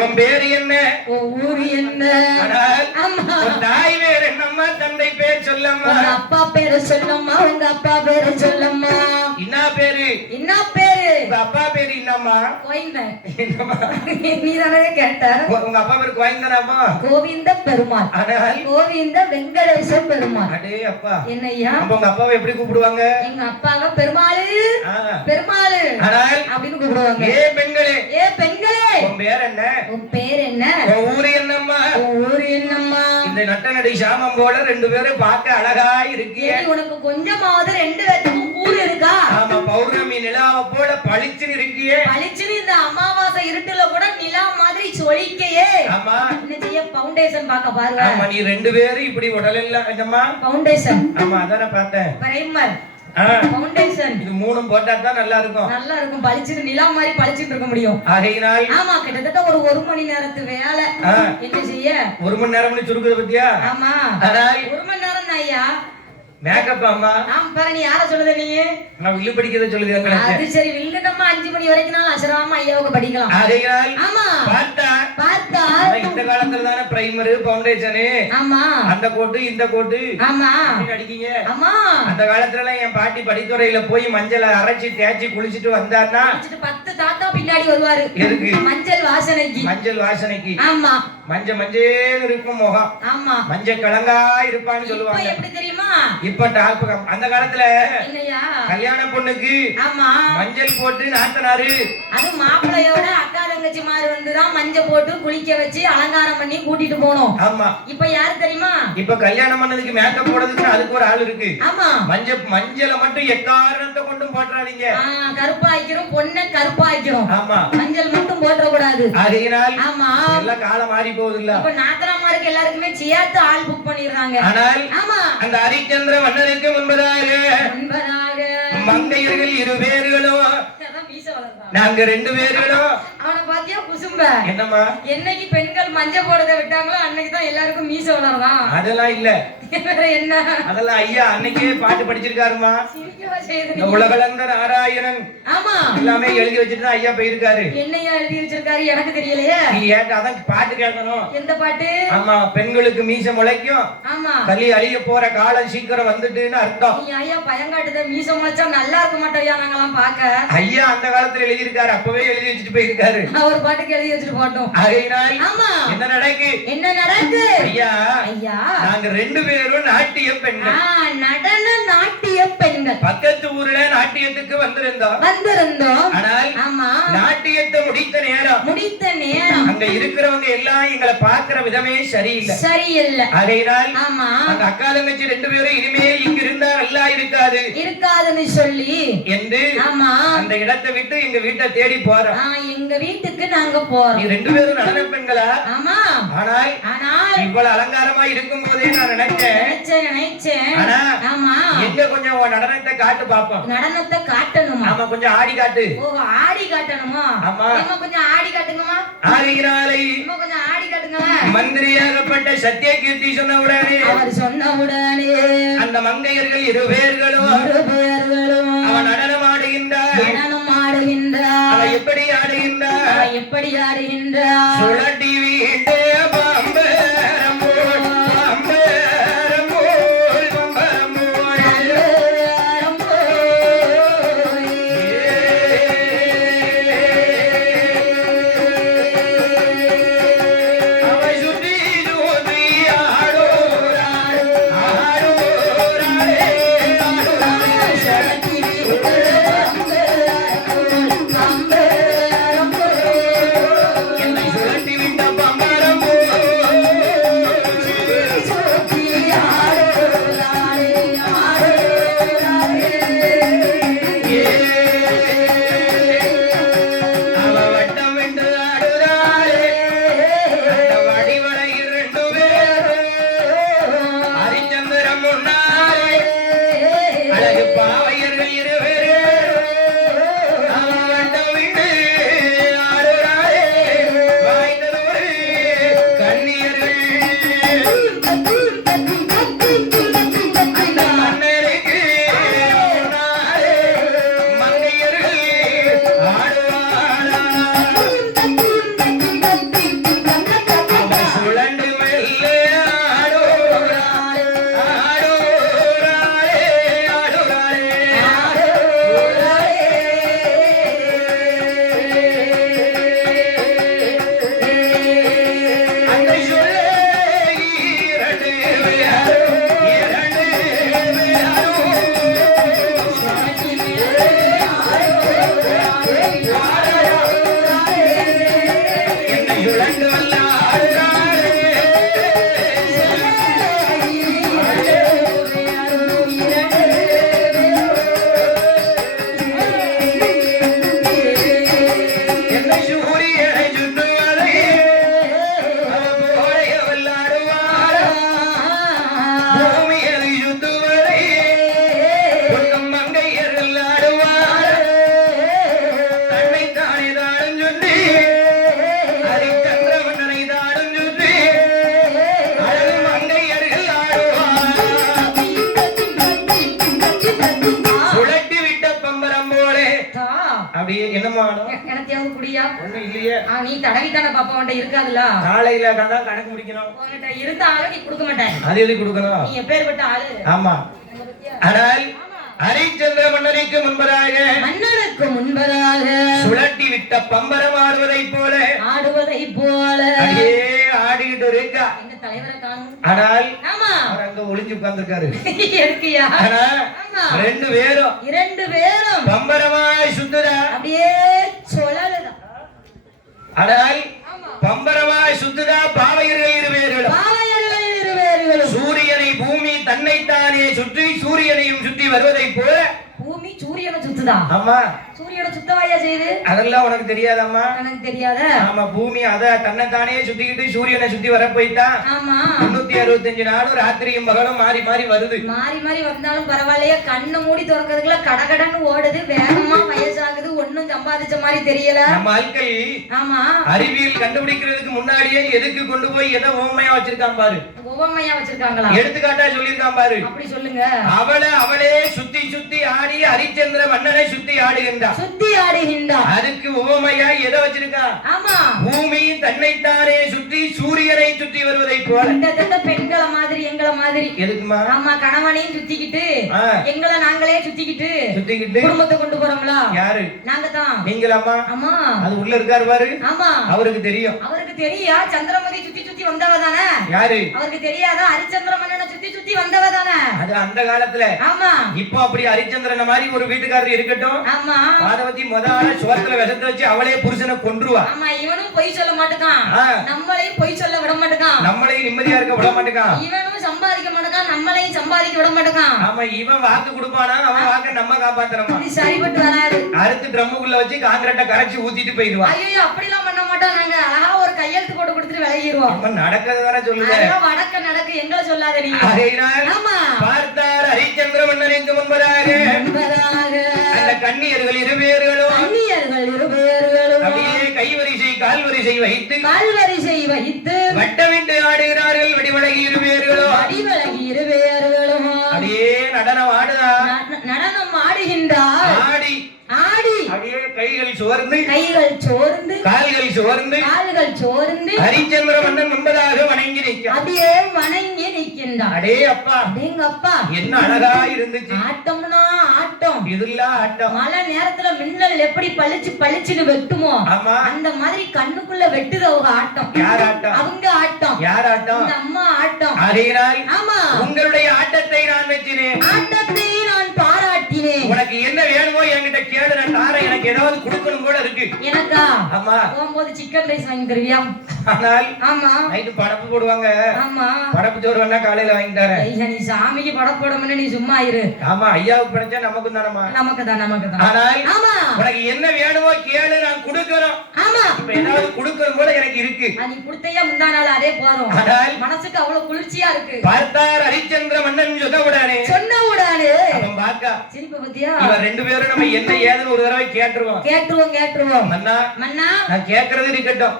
உன் பேரு என்ன? ஊரு என்ன? தாய் பேர் என்னம்மா? தந்தை பேர் சொல்லம்மா. அப்பா பேரு சொல்லம்மா. உங்க அப்பா பேரு சொல்லம்மா. என்ன பேரு? உங்க அப்பா பேரு என்னம்மா? கோவிந்தன். நீதானே கேட்ட? உங்க அப்பா பேரு கோவிந்தனாமா? கோவிந்த பெருமாள். கோவிந்த வெங்கடேச பெருமாள். அடே அப்பா. என்னய்யா? உங்க அப்பாவை எப்படி கூப்பிடுவாங்க? எங்க அப்பாவை பெருமாளு அப்படின்னு கூப்பிடுவாங்க. ஏ பெண்களே உன் பேர் என்ன? உன் பேர் என்ன? ஊரு என்னம்மா? ஊரு என்னம்மா? இந்த நட்டநடு கோடி சாமம் போல ரெண்டு பேரும் பார்க்க அழகா இருக்கியே. உனக்கு கொஞ்சமாவது ரெண்டு பேத்துக்கும் கூறு இருக்கா? ஆமா, பௌர்ணமி நிலாவை போல பளிச்சுன்னு இருக்கியே. பளிச்சுன்னு இந்த அமாவாசை இருட்டுல கூட நிலா மாதிரி சொலிக்கையே. ஆமா, என்ன செய்ய பவுண்டேஷன் பார்க்க பாருங்க. ஆமா, நீ ரெண்டு பேரும் இப்படி உடலெல்லாம் பவுண்டேஷன். ஆமா, அதானே பார்த்தேன். பிரைமர் பவுண்டேஷன் இது மூணும் போட்டா தான் நல்லா இருக்கும். நல்லா இருக்கும், பளிச்சுன்னு நிலா மாதிரி பளிச்சுட்டு இருக்க முடியும். ஆகையினால் ஆமா, கிட்டத்தட்ட ஒரு மணி நேரத்து வேலை. என்ன செய்ய 1 மணி நேரம் சுருக்குது பத்தியா? ஆமா, 1 மணி நேரம் தான் ஐயா. மேக்கப் அம்மா. ஆமா, பாரு நீ யார சொல்லுத? நீ நான் வில்லு படிக்கிறத சொல்லுதே. அது சரி, வில்லு நம்ம 5 மணி வரைக்கும் அசராம ஐயாவுக்கு படிக்கலாம். ஆகையினால் ஆமா, பார்த்தா இந்த காலத்துல தானே பிரைமர் பவுண்டேஷன். ஆமா, அந்த கோட்டு இந்த கோட்டு. ஆமா, அடிக்கீங்க. ஆமா, அந்த காலத்துல என் பாட்டி படித்துறையில போய் மஞ்சளை அரைச்சி தேய்ச்சி குளிச்சிட்டு வந்தாருன்னா 10 தாத்தா பின்னாடி வருவாரு. எதுக்கு? மஞ்சள் வாசனைக்கு. மஞ்சள் வாசனைக்கு. ஆமா, மஞ்சள் இருக்கும் முகம். ஆமா, மஞ்சள் கலங்கா இருப்பான்னு சொல்லுவாங்க. எப்படி தெரியுமா? இப்ப டாப். அந்த காலத்துல என்னையா கல்யாண பொண்ணுக்கு ஆமா மஞ்சள் போட்டு நாத்தனாரு, அது மாப்பிள்ளையோட அக்கா தங்கச்சி மாதிரி வந்துதான் மஞ்சள் போட்டு குளிக்க வச்சு அலங்காரம் பண்ணி கூட்டிட்டு போனோம். ஆமா, இப்ப யாரு தெரியுமா? இப்ப கல்யாணம் பண்ணதுக்கு மேக்கப் போடுறதுக்கு அதுக்கு ஒரு ஆள் இருக்கு. ஆமா, மஞ்சளை மட்டும் எக்காரணத்தை கொண்டும் போட்டுறாதீங்க. கருப்பாய்க்கிறோம், பொண்ணை கருப்பாய்க்கிறோம். ஆமா, மஞ்சள் மட்டும் போட்டுற கூடாது. அதனால் ஆமா, எல்லாம் காலம் மாறி போகுது இல்ல. இப்ப நாத்தனாமாருக்கு எல்லாருக்குமே சியாத்து ஆள் புக் பண்ணிடுறாங்க. ஆனால் ஆமா, அந்த ஹரிச்சந்திர மன்னருக்கு முன்பதாக மங்கையர்கள் 2 பேர்களும் நாங்க 2 பேர்களும். அவனை பாத்தியா குசும்ப? என்னம்மா? என்னைக்கு பெண்கள் மஞ்சள் போடுறத விட்டாங்களோ அன்னைக்கு தான் எல்லாருக்கும் மீச வளரலாம். அதெல்லாம் இல்ல. என்ன? அதெல்லாம் ஐயா அன்னைக்கே பாட்டு படிச்சிருக்காருமா. உலகளந்த நாராயணன். ஆமா, எல்லாமே எழுதி வச்சுட்டு தான் ஐயா போயிருக்காரு. என்னையா எழுதி வச்சிருக்காரு எனக்கு தெரியலையே. நீ ஏன் அதான் பாட்டு கேட்கணும். எந்த பாட்டு? ஆமா, பெண்களுக்கு மீச முளைக்கும். ஆமா, கலி அழிய போற காலம் சீக்கிரம் வந்துட்டுன்னு அர்த்தம். நீ ஐயா பயங்காட்டுத மீச முளைச்சா நல்லா இருக்க மாட்டோம்யா நாங்கெல்லாம் பாக்க. ஐயா அந்த காலத்துல எழுதியிருக்காரு, அப்பவே எழுதி வச்சுட்டு போயிருக்காரு. ஒரு பாட்டுக்கு எழுதி வச்சுட்டு போட்டோம். ஆகையினால் ஆமா, என்ன நடக்கு? என்ன நடக்கு? ஐயா ஐயா நாங்க 2 பேரும் நாட்டிய பெண்கள். நடன நாட்டிய பெண்கள். பக்கத்து ஊர்ல நாட்டியத்துக்கு வந்திருந்தோம். ஆனால் ஆமா, நாட்டியத்தை முடித்த நேரம் அங்க இருக்கிறவங்க எல்லாம் எங்களை பாக்குற விதமே சரியில்லை. ஆகையினால் ஆமா, அந்த அக்கா தங்கச்சி 2 பேரும் இனிமேல் இங்க இருந்தா நல்லா இருக்காதுன்னு சொல்லி என்று ஆமா அந்த இடத்தை விட்டு எங்க வீட்டை தேடி போறோம். எங்க வீட்டுக்கு நாங்க போறோம். நீ 2 பேரும் நடன பெண்களா? ஆமா, ஆனால் இவ்வளவு அலங்காரமா இருக்கும் போதே நான் நினைச்சேன். ஆனா ஆமா, எங்க கொஞ்சம் நடனத்தை காட்டு பாப்போம். நடனத்தை காட்டணுமா? ஆமா, கொஞ்சம் ஆடி காட்டு. ஓ, ஆடி காட்டணுமா? ஆமா, கொஞ்சம் ஆடி காட்டுங்கம்மா. ஆடினாலை கொஞ்சம் ஆடி காட்டுங்க. மந்திரியாகப்பட்ட சத்தியகீர்த்தி சொன்ன உடனே அந்த மங்கையர்கள் 2 பேர்களும் அவன் நடனம் ஆடுகின்றார். அவன் எப்படி ஆடுகின்றார்? சுழட்டி வீண்டு பம்பரம் போல் என்னை சுழட்டி விட்ட அப்படியே என்னமா எனத்தையாவது குடியா ஒண்ணும் இல்லையே. நீ தடவித்தான பாப்பா உன்ட்ட இருக்காதுல்ல. நாளையில தான் கணக்கு முடிக்கணும். உன்கிட்ட இருந்தாலும் நீ கொடுக்க மாட்டேன். அது எது கொடுக்கணும்? நீ எப்பேற்பட்ட ஆளு. ஆமா. ஆனால் ஹரிச்சந்திர மன்னனுக்கு முன்பதாக சுழட்டி விட்ட பம்பரம் ஆடுவதை போல அப்படியே ஆடிட்டு இருக்கா. எங்க தலைவரை காணும். ஆனால் ஆமா அவர் அங்க ஒளிஞ்சு உட்கார்ந்திருக்காரு. இருக்கியா? ஆனா ரெண்டு பேரும் பம்பரமாய் சுத்துதா. அப்படியே சுழலுதா. ஆனால் பம்பரமாய் சுத்துதா. பாவையர்கள் இருவேர்களும் சூரியனை பூமி தன்னைத்தானே சுற்றி சூரியனையும் சுற்றி வருவதை போல பூமி சூரியனை சுத்துதா. ஆமா சூரியனை சுத்தவாயா செய்யுது. அதெல்லாம் உனக்கு தெரியாதம்மா? எனக்கு தெரியாத. ஆமா பூமி அத தன்னைத்தானே சுத்திக்கிட்டு சூரியனை சுத்தி வர போய்தான். ஆமா 365 நாளும் ராத்திரியும் பகலும் மாறி மாறி வருது. மாறி வந்தாலும் பரவாயில்லையே. கண்ணு மூடி திறக்கிறதுக்குள்ள கடகடன்னு ஓடுது. வேகமா வயசாகுது. ஒண்ணும் சம்பாதிச்ச மாதிரி தெரியல. நம்ம ஆட்கள் ஆமா அறிவியல் கண்டுபிடிக்கிறதுக்கு முன்னாடியே எதுக்கு கொண்டு போய் எதை உவமையா வச்சிருக்கான் பாரு. உவமையா வச்சிருக்காங்களா? எடுத்துக்காட்டா சொல்லியிருக்கான் பாரு. அப்படி சொல்லுங்க. அவளே சுத்தி சுத்தி ஆடி ஹரிச்சந்திர மன்னனை சுத்தி ஆடுகின்றார். அதுக்கு உவமையா எதை வச்சிருக்கா? ஆமா பூமி தன்னைத்தானே சுற்றி சூரியனை சுற்றி வருவதை போல. இந்த பெண்களை மாதிரி எங்களை மாதிரி. எதுக்குமா? ஆமா கணவனையும் சுத்திக்கிட்டு எங்களை நாங்களே சுத்திக்கிட்டு குடும்பத்தை கொண்டு போறோம்ல. யாரு? நாங்க தான். நீங்களாமா? ஆமா அது உள்ள இருக்காரு பாரு. ஆமா அவருக்கு தெரியும். அவருக்கு தெரியா? சந்திரமதி சுத்தி சுத்தி வந்தவ தானே. யாரு? அவருக்கு தெரியாதா? ஹரிச்சந்திர மன்னனை சுத்தி சுத்தி வந்தவ தானே. அது அந்த காலத்துல. ஆமா இப்போ அப்படி ஹரிச்சந்திரன் மாதிரி ஒரு வீட்டுக்காரர் இருக்கட்டும். ஆமா பாதவதி முதல்ல சுவத்துல விஷத்தை வச்சு அவளே புருஷனை கொன்றுவா. ஆமா இவனும் பொய் சொல்ல மாட்டான். நம்மளையும் பொய் சொல்ல விட மாட்டான். நம்மளையும் நிம்மதியா இருக்க விட மாட்டான். இவனும் சம்பாதிக்க மாட்டான். நம்மளையும் சம்பாதிக்க விட மாட்டான். ஆமா இவன் வாக்கு கொடுப்பானா அவன் வாக்க நம்ம காப்பாத்துறோமா? இது சரிப்பட்டு வராது. அறுத்து ட்ரம்முக்குள்ள வச்சு கான்கிரீட்டை கரைச்சி ஊத்திட்டு போயிடுவான். ஐயோ அப்படிலாம் பண்ண மாட்டோம். நாங்க அழகா ஒரு கையெழுத்து போட்டு கொடுத்துட்டு விலகிடுவோம். நம்ம நடக்கிறது தானே சொல்லுங்க. நடக்க எங்களை சொல்லாத நீ. ஆமா பார்த்தார் ஹரிச்சந்திர மன்னனுக்கு முன்பதாக அந்த கன்னியர்கள் இருவேர்களும் அப்படியே கைவரிசை கால்வரிசை வைத்து வட்டமிட்டு ஆடுகிறார்கள். வடிவழகி இருவேர்களும் அப்படியே நடனம் ஆடுகின்றார். ஆடி அப்படியே கைகள் சோர்ந்து கால்கள் சோர்ந்து ஹரிச்சந்திர மன்னன் முன்பதாக வணங்கி நிற்கின்றார். அடே அப்பா என்ன அழகா இருந்துச்சு. ஆட்டம்னா ஆட்டம். இதெல்லாம் ஆட்டம். மழை நேரத்துல மின்னல் எப்படி பளிச்சுன்னு வெட்டுமோ அந்த மாதிரி கண்ணுக்குள்ள வெட்டுது அவங்க ஆட்டம். யார் ஆட்டம்? அவங்க ஆட்டம். யார் ஆட்டம்? அம்மா ஆட்டம். அதனால் ஆமா உங்களுடைய ஆட்டத்தை நான் வச்சினேன். ஆட்டத்தை நான் பாராட்டினேன். உனக்கு என்ன வேணுமோ என்கிட்ட கேளு, நான் தாரேன். எனக்கு ஏதாவது கொடுக்கணும் கூட இருக்கு. எனக்கா? ஆமா போகும்போது சிக்கன் ரைஸ் வாங்கி தருவியா? ஆனால் ஆமா நைட்டு படப்பு போடுவாங்க. ஆமா படப்பு சோறு வேணா காலையில வாங்கி தரேன். நீ சாமிக்கு படப்பு போடணும்னு நீ சும்மா இரு. ஆமா ஐயாவுக்கு படைச்சா நமக்கு தானமா? நமக்கு தான். ஆனால் ஆமா உனக்கு என்ன வேணுமோ கேளு, நான் கொடுக்கறோம். ஆமா இப்ப ஏதாவது கொடுக்கணும் போல எனக்கு இருக்கு. நீ கொடுத்தையா முந்தா நாள் அதே போறோம். ஆனால் மனசுக்கு அவ்வளவு குளிர்ச்சியா இருக்கு. பார்த்தார் ஹரிச்சந்திர மன்னன் சொன்ன உடனே அவன் பாக்கா சிரிப்ப பத்தியா? இவன் ரெண்டு பேரும் நம்ம என்ன ஏதுன்னு ஒரு தடவை கேட்டுருவோம். மன்னா நான் கேட்கறது இருக்கட்டும்.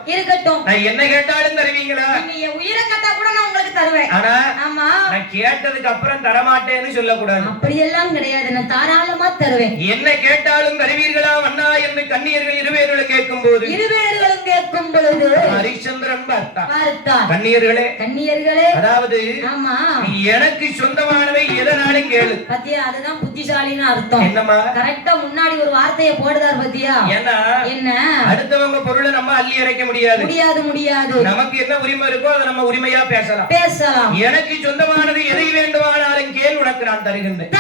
நான் என்ன கேட்டாலும் தருவீங்களா? நீங்க உயிரை கேட்டா கூட நான் உங்களுக்கு தருவேன். ஆனா ஆமா நான் கேட்டதுக்கு அப்புறம் தரமாட்டேன்னு சொல்லக்கூடாது. அப்படி எல்லாம் கிடையாது. நான் தாராளமா தருவேன். என்ன கேட்டாலும் தருவீர்களா மன்னா என்று கன்னியர்கள் இருவேர்களும் கேட்கும் பொழுது ஹரிச்சந்திரன் பார்த்தான். கன்னியர்களே அதாவது எனக்கு சொந்தமானவை எதனாலும் கேளு. பத்தியா? அதுதான் புத்திசாலின்னு அர்த்தம். என்னமா? கரெக்டா முன்னாடி ஒரு வார்த்தையை போடுதார் பத்தியா? என்ன அடுத்தவங்க பொருளை நம்ம அள்ளி இறைக்க முடியாது. நமக்கு என்ன உரிமை இருக்கோ அதை நம்ம உரிமையா பேசலாம். எனக்கு சொந்தமானது எதை வேண்டுமானாலும் கேள், உனக்கு நான் தருகின்றேன்.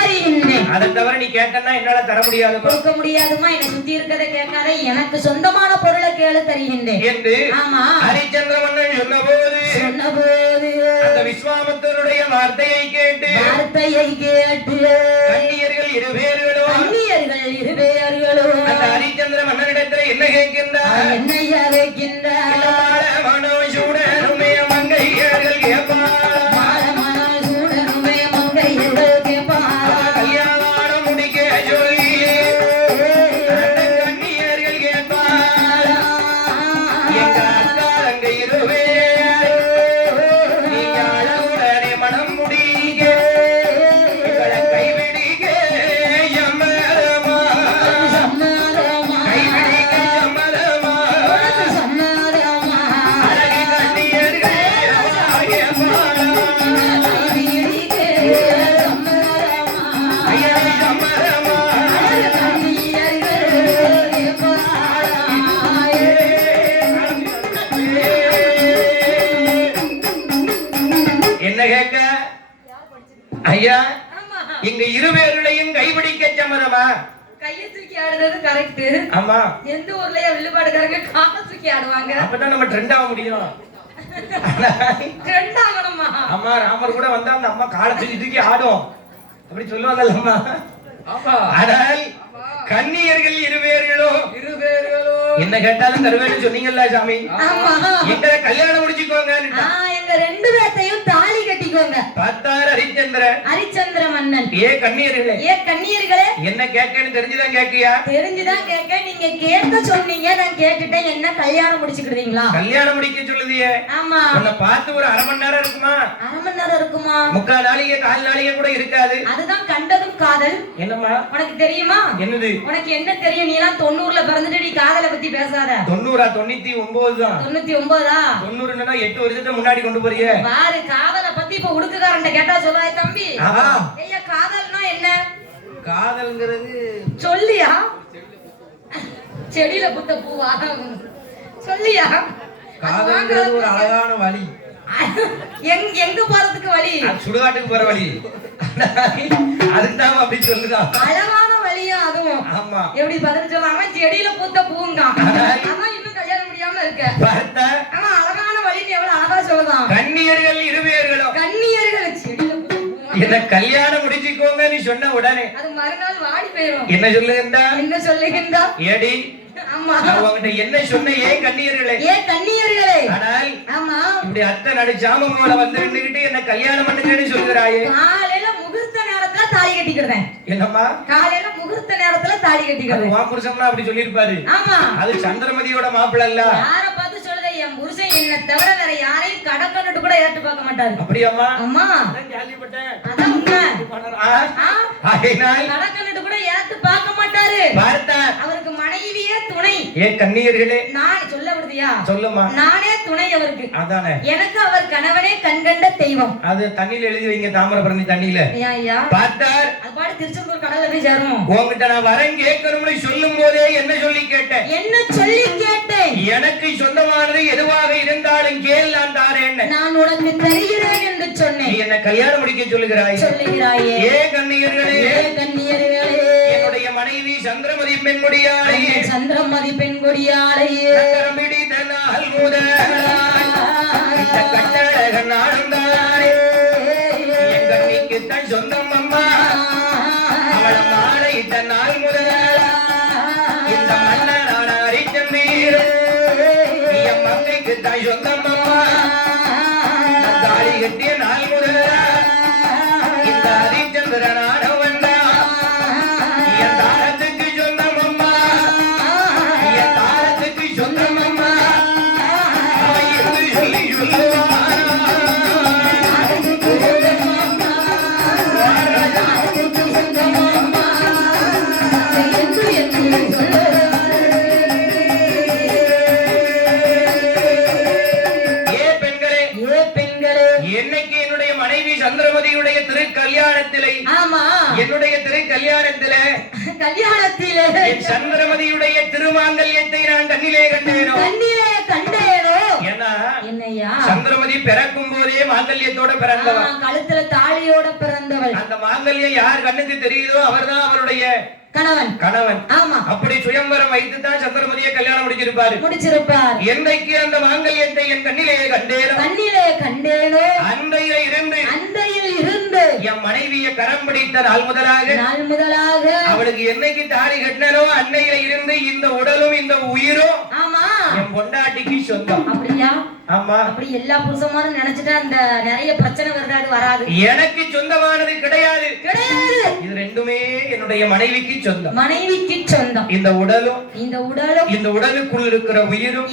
அதை தவிர நீ கேட்டனா என்னால தர முடியாது. கொடுக்க முடியாதுமா. என்னை சுத்தி இருக்கிறத கேட்காத. எனக்கு சொந்தமான பொருளை கேளு, தருகின்றேன் என்று ஹரிச்சந்திர மன்னன் சொன்னபோது அந்த விஸ்வாமித்திரருடைய வார்த்தையை கேட்டு கன்னியர்கள் இருவேர்களும் அந்த ஹரிச்சந்திர மன்னனிடத்தில் என்ன கேட்கின்றார்? மனோசூடனுமே மங்கையர்கள் கேட்பார். கல்யாணம் முடிக்க சொல்லி கன்னியர்கள் கேட்பார். எங்க அக்கா அங்க இருவேர் நீங்க அளவுடனே மனம் முடிக எங்களை கைவிடிக எம்மரமா கை ஐயா ஆமா இங்க இருவேருடையும் கைபிடிக்க சம்மதமா? கையை தூக்கி ஆடுறது கரெக்ட். ஆமா எந்த ஊர்லயே வில்லுபாடுக்காரங்க காலை தூக்கி ஆடுவாங்க. அப்பதான் நம்ம ட்ரெண்ட் ஆக முடியும். ட்ரெண்ட் ஆகணுமா? அம்மா ராமர் கூட வந்தா அந்த அம்மா காலை தூக்கி தூக்கி ஆடும் அப்படி சொல்லுவாங்கல்ல அம்மா. ஆனால் கன்னியர்கள் இருவேர்களும் என்ன கேட்டாலும் தருவேன்னு சொன்னீங்கல்ல சாமி. எங்க கல்யாணம் முடிச்சுக்கோங்க. எங்க ரெண்டு பேர்த்தையும் தாலி கட்டிக்கோங்க. பார்த்தார் ஹரிச்சந்திர மன்னன். கன்னியர்களே என்ன கேட்கன்னு தெரிஞ்சுதான் கேக்கியா? தெரிஞ்சுதான் கேட்க. நீங்க கேட்க சொன்னீங்க, நான் கேட்டுட்டேன். என்ன கல்யாணம் முடிச்சுக்கிடுவீங்களா? கல்யாணம் முடிக்க சொல்லுதியே. ஆமா உன்னை பார்த்து ஒரு அரை மணி நேரம் இருக்குமா? அரை மணி நேரம் இருக்குமா? முக்கால் நாளைக்கு கால் நாளைக்கு கூட இருக்காது. அதுதான் கண்டதும் காதல். என்னம்மா உனக்கு தெரியுமா? என்னது? உனக்கு என்ன தெரியும்? நீ எல்லாம் 90ல பிறந்துட்டு நீ காதலை பத்தி பேசாத. 90 99 தான். 99 90ன்னா 8 வருஷத்துக்கு முன்னாடி கொண்டு போறியே. பாரு காதலை பத்தி இப்ப உடுக்குகாரன்ட்ட கேட்டா சொல்லுவாய் தம்பி. ஐயா காதல்னா என்ன? காதல்ங்கிறது சொல்லியா? செடியில புத்த பூவா? சொல்லியா? காதல்ங்கிறது ஒரு அழகான வழி. எங்க போறதுக்கு வழி? சுடுகாட்டுக்கு போற வழி. அதுதான் அப்படி சொல்லுதா. அழகான வழியா அதுவும். ஆமா எப்படி பதில் சொல்லாம செடியில பூத்த பூங்க. அதான் இன்னும் கல்யாணம் முடியாம இருக்க. ஆமா அழகான வழின்னு எவ்வளவு அழகா சொல்லுதான். கன்னியர்கள் இருவேர்களும். கன்னியர்கள் செடியில பூத்த பூ. என்ன கல்யாணம் முடிச்சுக்கோங்க நீ சொன்ன உடனே அது மறுநாள் வாடி போயிடும். என்ன சொல்லுகின்றா? என்ன சொல்லுகின்றா? ஏடி ஆமா அவங்ககிட்ட என்ன சொன்ன? ஏன் கன்னியர்களே? ஏன் கன்னியர்களே? ஆனால் ஆமா இப்படி அத்தை நடு ஜாமங்கள வந்து நின்னுகிட்டு என்ன கல்யாணம் பண்ணுங்கன்னு சொல்லுறாயே. காலையில முகூர்த்த நேரத்துல தாலி கட்டிக்கிறேன். என்னம்மா? காலையில முகூர்த்த நேரத்துல தாலி கட்டிக்கிறேன். வா புருஷம்னா அப்படி சொல்லிருப்பாரு. ஆமா அது சந்திரமதியோட மாப்பிள்ளை இல்ல. யார பார்த்து சொல்லுதே? என் புருஷன் என்ன தவிர வேற யாரையும் கடக்கணுட்டு கூட ஏத்து பார்க்க மாட்டாரு. அப்படியாம்மா? அம்மா கேள்விப்பட்டேன். அதான் உண்மை. கடக்கணுட்டு கூட ஏத்து பார்க்க மாட்டாரு. பார்த்தார். அவருக்கு மனைவியே துணை. ஏன் கன்னியர்களே? நான் சொல்ல விடுதியா? சொல்லுமா. நானே துணை அவருக்கு. அதானே. எனக்கு அவர் கணவனே கண்கண்ட தெய்வம். அது தண்ணியில எழுதி வைங்க, தாமிரபரணி தண்ணியில. ஐயா பார்த்தார். அது பாடு திருச்செந்தூர் கடல்ல போய் சேரும். உங்ககிட்ட நான் வரேன் கேட்கணும்னு சொல்லும் போதே என்ன சொல்லி கேட்டேன்? என்ன சொல்லி கேட்டேன்? எனக்கு சொந்தமானது எதுவாக இருந்தாலும் கேள், நான் தாரேன். நான் உனக்கு தருகிறேன் என்று சொன்னேன். நீ என்ன கல்யாணம் முடிக்க சொல்லுகிறாயே. ஏ கன்னியர்களே, என்னுடைய மனைவி சந்திரமதி பெண்குடியாளையே. சந்திரமதி பெண்குடியாளையே. பிடித்த நாள் முதல் கட்டழக நாளந்தாரே என் கண்ணிக்கு தன் சொந்தம் அம்மா. அவளை மாலையிட்ட நாள் முதல் இந்த மன்னனான ஹரிச்சந்திர என் மங்கைக்கு தன் சொந்தம் அம்மா. தாலி கட்டிய நாள் முதல் இந்த ஹரிச்சந்திரனான வந்தா என் தாரத்துக்கு சொந்தம் அம்மா. என் தாரத்துக்கு சொந்தம் அம்மா. அவன் என்று சொல்லி சொல்லுவான். என்னைக்கு என்னுடைய மனைவி சந்திரமதியுடைய திரு கல்யாணத்திலே, ஆமா என்னுடைய திரு கல்யாணத்திலே என் சந்திரமதியுடைய திருமாங்கல்யத்தை நான் கண்ணிலே கண்டேனோ. ஏன்னா சந்திரமதி பிறக்கும் போதே மாங்கல்யத்தோட பிறந்தவள். கழுத்துல தாலியோட பிறந்தவள். அந்த மாங்கல்யம் யார் கண்ணுக்கு தெரியுதோ அவர்தான் அவருடைய கணவன். ஆமா அப்படி சுயம்பரம் வைத்து தான் சந்திரமதியை கல்யாணம் முடிச்சிருப்பார். என்றைக்கு அந்த மாங்கல்யத்தை என் கண்ணிலே கண்டேனோ அன்றையில் இருந்து என் மனைவியை கரம் பிடித்த நாள் முதலாக அவளுக்கு என்னைக்கு தாலி கட்டினோ அன்னையில இருந்து இந்த உடலும் இந்த உயிரும் என் பொண்டாட்டிக்கு சொந்தம். அப்படியா? ஆமா. அப்படி எல்லா புருஷமாரும் நினைச்சிட்டா அந்த நிறைய பிரச்சனை வருது. அது வராது. எனக்கு சொந்தமானது கிடையாது. இது ரெண்டுமே என்னுடைய மனைவிக்கு சொந்தம். இந்த உடலும் இந்த உடலுக்குள் இருக்கிற உயிரும்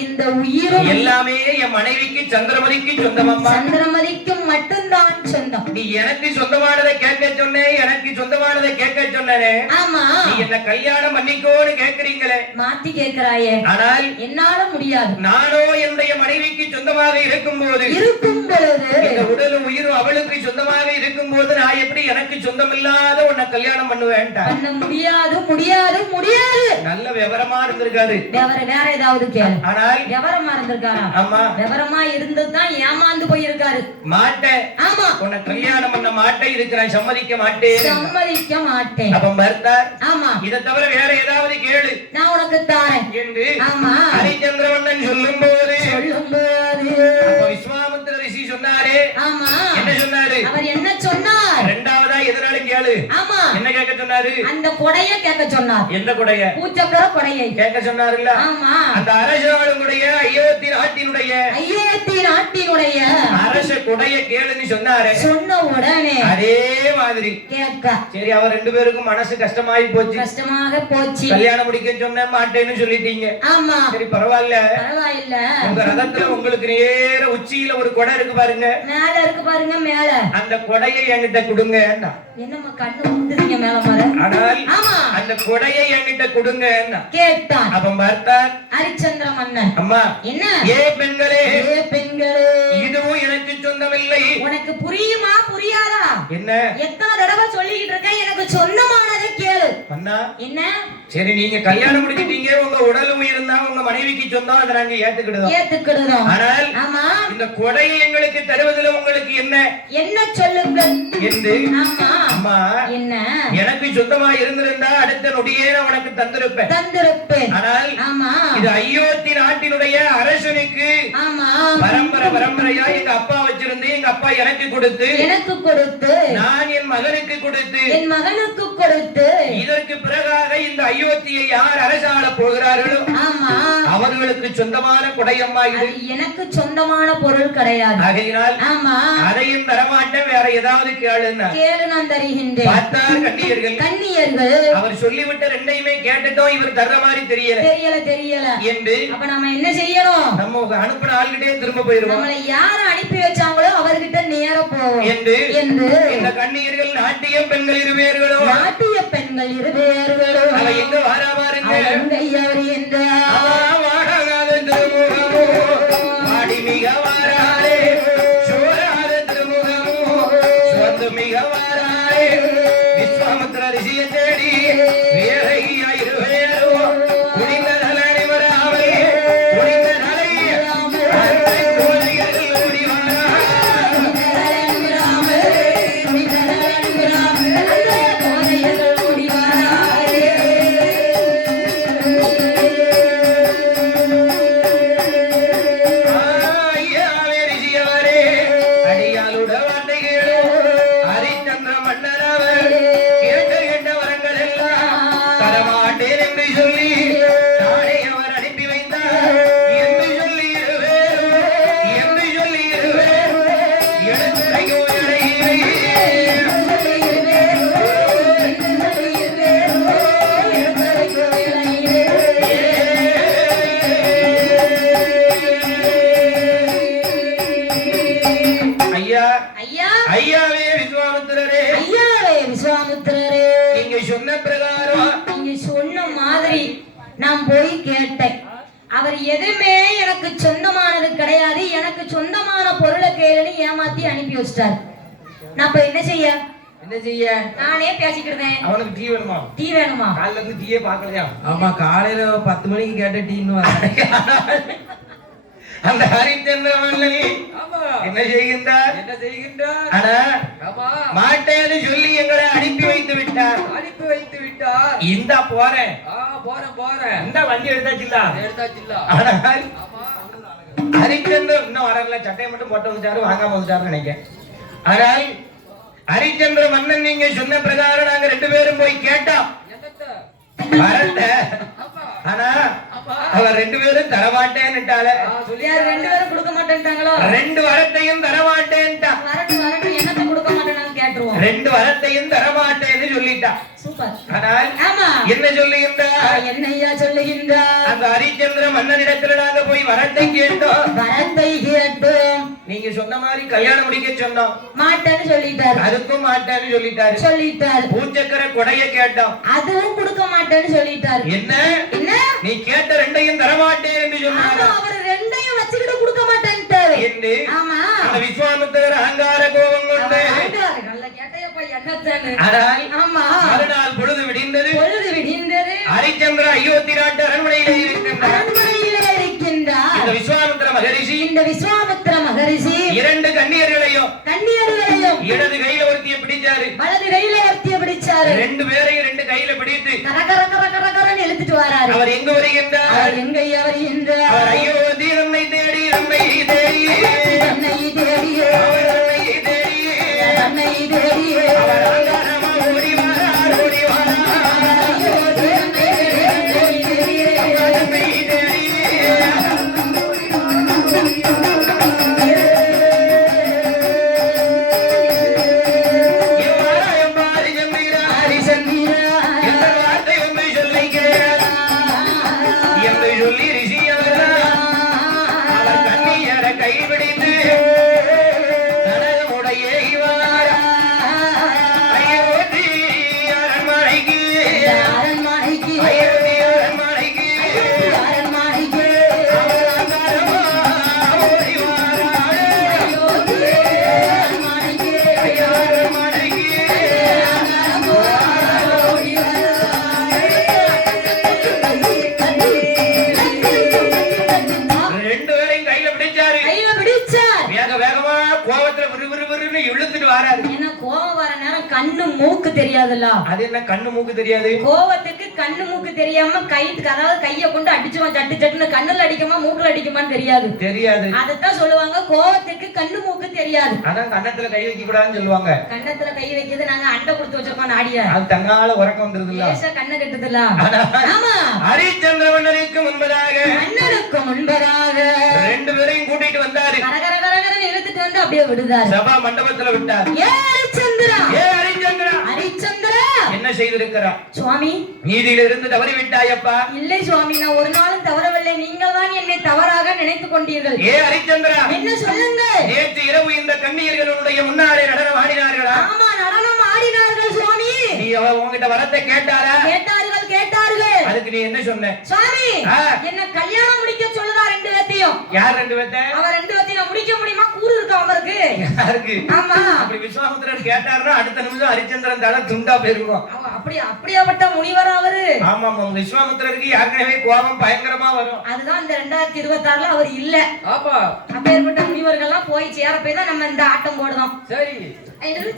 எல்லாமே என் மனைவிக்கு சந்திரமதிக்கு சொந்தம். அம்மா சந்திரமதிக்கும் மட்டும்தான் சொந்தம். நீ எனக்கு சொந்தமானதை கேட்க சொன்னே, எனக்கு சொந்தமானதை கேட்க சொன்னே. ஆமா. நீ என்ன கல்யாணம் பண்ணிக்கோன்னு கேக்குறீங்களே, மாத்தி கேக்குறாயே. ஆனால் என்னால முடியாது. நானோ என்னுடைய மனைவிக்கு சொந்தமாக இருக்கும்போது பொழுது இந்த உடலும் உயிரும் அவளுக்கு சொந்தமாக இருக்கும் போது நான் எப்படி எனக்கு சொந்தம் இல்லாத உன்னை கல்யாணம் பண்ணுவேன் பண்ண முடியாது முடியாது முடியாது நல்ல விவரமா இருந்திருக்காரு வேற ஏதாவது கேளு ஆனால் விவரமா இருந்திருக்காரா ஆமா விவரமா இருந்துதான் ஏமாந்து போயிருக்காரு மாட்டேன் ஆமா உன்னை கல்யாணம் பண்ண மாட்டேன் இதுக்கு நான் சம்மதிக்க மாட்டேன் சம்மதிக்க மாட்டேன் அப்ப மறுத்தார் ஆமா இதை தவிர வேற ஏதாவது கேளு நான் உனக்கு தாரேன் என்று ஆமா ஹரிச்சந்திரவண்ணன் சொல்லும் போது அப்ப விஸ்வாமித்திர ரிஷி சொன்னாரே ஆமா என்ன சொன்னாரு அவர் என்ன சொன்னார் இரண்டாவதா எதனாலும் கேளு ஆமா என்ன கேட்க சொன்னாரு அந்த கொடைய கேட்க சொன்னார் எந்த கொடைய பூச்சக்கர கொடையை கேட்க சொன்னாருல்ல ஆமா அந்த அரசாளுடைய அயோத்தி நாட்டினுடைய அரச கொடைய கேளுன்னு சொன்னாரு சொன்ன உடனே அதே மாதிரி கேட்க சரி அவர் ரெண்டு பேருக்கும் மனசு கஷ்டமாயி போச்சு கஷ்டமாக போச்சு கல்யாணம் முடிக்க சொன்ன மாட்டேன்னு சொல்லிட்டீங்க ஆமா சரி பரவாயில்ல பரவாயில்ல உங்க ரதத்துல உங்களுக்கு நேர உச்சியில ஒரு கொடை இருக்கு பாருங்க மேல இருக்கு பாருங்க மேல அந்த கொடையை என்கிட்ட கொடுங்க என்னம்மா கண்ணு ஊத்துறீங்க மேல மாற ஆனால் ஆமா அந்த கொடையை என்கிட்ட கொடுங்க கேட்டான் அப்ப பார்த்தார் ஹரிச்சந்திர மன்னன் அம்மா என்ன ஏ பெண்களே இதுவும் எனக்கு சொந்தமில்லை உனக்கு புரியுமா புரியாதா என்ன எத்தனை தடவை சொல்லிக்கிட்டு இருக்க எனக்கு சொந்தமானதை கேளு அண்ணா என்ன சரி நீங்க கல்யாணம் முடிச்சிட்டீங்க உங்க உடலும் இருந்தா உங்க மனைவிக்கு சொந்தம் அதை நாங்க ஏத்துக்கிடுதோம் ஆனால் ஆமா இந்த கொடையை எங்களுக்கு தருவதில் உங்களுக்கு என்ன சொல்லுங்கள் என்று ஆமா அம்மா என்ன எனக்கு சொந்தமா இருந்திருந்தா அடுத்த நொடியே நான் உனக்கு தந்திருப்பேன் ஆனால் ஆமா இது அயோத்தி நாட்டினுடைய அரசனுக்கு ஆமா பரம்பரையா எங்க அப்பா வச்சிருந்து எங்க அப்பா எனக்கு கொடுத்து நான் என் மகனுக்கு கொடுத்து இதற்கு பிறகாக இந்த அயோத்தியை யார் அரசாள போகிறார்களோ ஆமா அவர்களுக்கு சொந்தமான கொடையம்மா இது எனக்கு சொந்தமான பொருள் கிடையாது ஆகையினால் ஆமா அதையும் தரமாட்டேன் வேற ஏதாவது கேளு நான் தருகின்றேன் பார்த்தார் கண்ணியர்கள் அவர் சொல்லிவிட்ட ரெண்டையுமே கேட்டுட்டோம் இவர் தர்ற மாதிரி தெரியல என்று அப்ப நாம என்ன செய்யணும் நம்ம அனுப்பின ஆள்கிட்டே திரும்ப போயிருவோம் நம்மளை யார அனுப்பி வச்சாங்களோ அவர்கிட்ட நேர போவோம் என்று இந்த கண்ணியர்கள் நாட்டிய பெண்கள் இருவேர்களோ அவ எங்க வாரா பாருங்க வாடாத திருமுகமோ வாடி மிக வாராரே சோராத திருமுகமோ சுவந்து மிக வாராரே விஸ்வாமித்திர ரிஷியை தேடி வேறையா இருவேரோ குடிந்த நலனை வராவே குடிந்த நலை கோழிகள் ஓடி ஐயாவே விஸ்வாமித்திரரே நீங்க சொன்ன பிரகாரம் நீங்க சொன்ன மாதிரி நான் போய் கேட்டேன் அவர் எதுவுமே எனக்கு சொந்தமானது கிடையாது எனக்கு சொந்தமான பொருளை கேளுன்னு ஏமாத்தி அனுப்பி வச்சிட்டாரு நான் இப்ப என்ன செய்ய நானே பேசிக்கிடுவேன் அவனுக்கு டீ வேணுமா காலையில இருந்து டீயே பாக்கலையா ஆமா காலையில 10 மணிக்கு கேட்ட டீன்னு அந்த ஹரிச்சந்திரவண்ணன் என்ன செய்கின்றார் மாட்டேன்னு சொல்லி எங்களை அனுப்பி வைத்து விட்டார் இந்த போறேன் இந்த வண்டி எடுத்தாச்சுல்ல ஆனால் ஹரிச்சந்திரன் இன்னும் வரல சட்டையை மட்டும் போட்டு வந்துட்டாரு வாங்காம வந்துட்டாரு நினைக்கிறேன் ஆனால் ஹரிச்சந்திர மன்னன் நீங்க சொன்ன பிரகாரம் நாங்க 2 பேரும் போய் கேட்டோம் வரட்ட ஆனா அவர் 2 பேரும் தரமாட்டேன்னுட்டால 2 பேரும் கொடுக்க மாட்டேன்ட்டாங்களோ 2 வரத்தையும் தரமாட்டேன்ட்டா என்னத்தை கொடுக்க மாட்டேன்னு கேட்டுருவோம் 2 வரத்தையும் தரமாட்டேன்னு சொல்லிட்டா சூப்பர் ஆனால் என்ன சொல்லுகின்றார் என்னையா சொல்லுகின்றார் அந்த ஹரிச்சந்திர மன்னனிடத்துல நாங்க போய் வரத்தை கேட்டோம் நீங்க சொன்ன மாதிரி கல்யாணம் முடிக்க சொன்னோம் மாட்டேன்னு சொல்லிட்டாரு அதுக்கும் மாட்டேன்னு சொல்லிட்டாரு பூச்சக்கர கொடைய கேட்டோம் அதுவும் கொடுக்க மாட்டேன்னு சொல்லிட்டாரு என்ன நீ கேட்ட 2ஐயும் தரமாட்டேன் என்று சொன்னாரு அவர் 2ஐயும் வச்சுக்கிட்டு கொடுக்க மாட்டேன்ட்டாரு என்று ஆமா அந்த விஸ்வாமித்திர வரணும்னு. ஆனால் ஆமா. மறுநாள் பொழுது விடிந்தது. பொழுது விடிந்தது. ஹரிச்சந்திர அயோத்தி நாட்டு அரண்மனையிலே இருக்கின்றார். அரண்மனையிலே இருக்கின்றார். இந்த விஸ்வாமித்திர மகரிஷி இந்த விஸ்வாமித்திர மகரிஷி இரண்டு கன்னியர்களையும் இடது கையில ஒருத்திய பிடிச்சாரு, வலது கையில ஒருத்திய பிடிச்சாரு. ரெண்டு பேரையும் ரெண்டு கையில பிடித்து கரகரன்னு இழுத்துட்டு வராரு. அவர் எங்க வருகின்றார்? அவர் எங்க வருகின்றார்? அவர் அயோத்தி நம்மை தேடி நம்மை தேடி நம்மை தேடி அவர் நம்மை தேடி நம்மை தேடி அவர் ஆங்காரமா ஓடி வாரார் ஓடி வாரார் அயோத்தி நம்மை தேடி நம்மை தேடி கண்ணு மூக்கு தெரியாதுல்ல. அது என்ன கண்ணு மூக்கு தெரியாது? கோவத்துக்கு கண்ணு மூக்கு தெரியாம அதாவது கைய கொண்டு அடிச்சுவான் சட்டு சட்டுன்னு. கண்ணுல அடிக்குமா மூக்குல அடிக்குமான்னு தெரியாது. தெரியாது. அதத்தான் சொல்லுவாங்க கோவத்துக்கு கண்ணு மூக்கு தெரியாது. அதான் கண்ணத்துல கை வைக்க கூடாதுன்னு சொல்லுவாங்க. கண்ணத்துல கை வைக்கிறது நாங்க அண்டை கொடுத்து வச்சிருக்கோம் நாடியா. அது தங்கால உறக்கம் வந்துருதுல்ல. ஏசா கண்ணு கட்டுதுல்ல. ஆமா. ஹரிச்சந்திர மன்னருக்கு முன்பதாக மன்னருக்கு முன்பதாக ரெண்டு பேரையும் கூட்டிட்டு வந்தாரு. கரகரன்னு இழுத்துட்டு வந்து அப்படியே விடுதாரு. சபா மண்டபத்துல விட்டார். ஏ ஹரிச்சந்திரா, ஏ ஹரிச்சந்திரா, ஹரிச்சந்திரா என்ன செய்திருக்கிறார்? சுவாமி நீதியில இருந்து தவறி விட்டாயப்பா. இல்லை சுவாமி, நான் ஒரு நாளும் தவறவில்லை. நீங்கள் தான் என்னை தவறாக நினைத்துக் கொண்டீர்கள். ஏ ஹரிச்சந்திரா, என்ன சொல்லுங்க? நேற்று இரவு இந்த கன்னியர்களுடைய முன்னாலே நடனம் ஆடினார்களா? ஆமா, நடனம் ஆடினார்கள் சுவாமி. நீ உங்ககிட்ட வரத்தை கேட்டாரா? கேட்டார்கள் கேட்டார்கள். அதுக்கு நீ என்ன சொன்ன? சுவாமி என்ன கல்யாணம் முடிக்க சொல்லுதா ரெண்டு பேத்தையும். யார் ரெண்டு பேத்த? அவ ரெண்டு பேத்தையும் முடிக்க முடியுமா? கூறு இருக்கா அவருக்கு? யாருக்கு? ஆமா. அப்படி விஸ்வாமித்திரன் கேட்டாருன்னா அடுத்த நிமிஷம் ஹரிச்சந்திரன் தலை துண்டா போயிருக்கும். அப்படியாப்பட்ட முனிவர் அவரு. ஆமா, விஸ்வாமித்திரருக்கு ஏற்கனவே கோபம் பயங்கரமா வரும். அதுதான் இந்த 2026ல அவர் இல்ல. ஆமா, அப்பேற்பட்ட முனிவர்கள்லாம் போய் சேர போய் தான் நம்ம இந்த ஆட்டம் போடுறோம். சரி,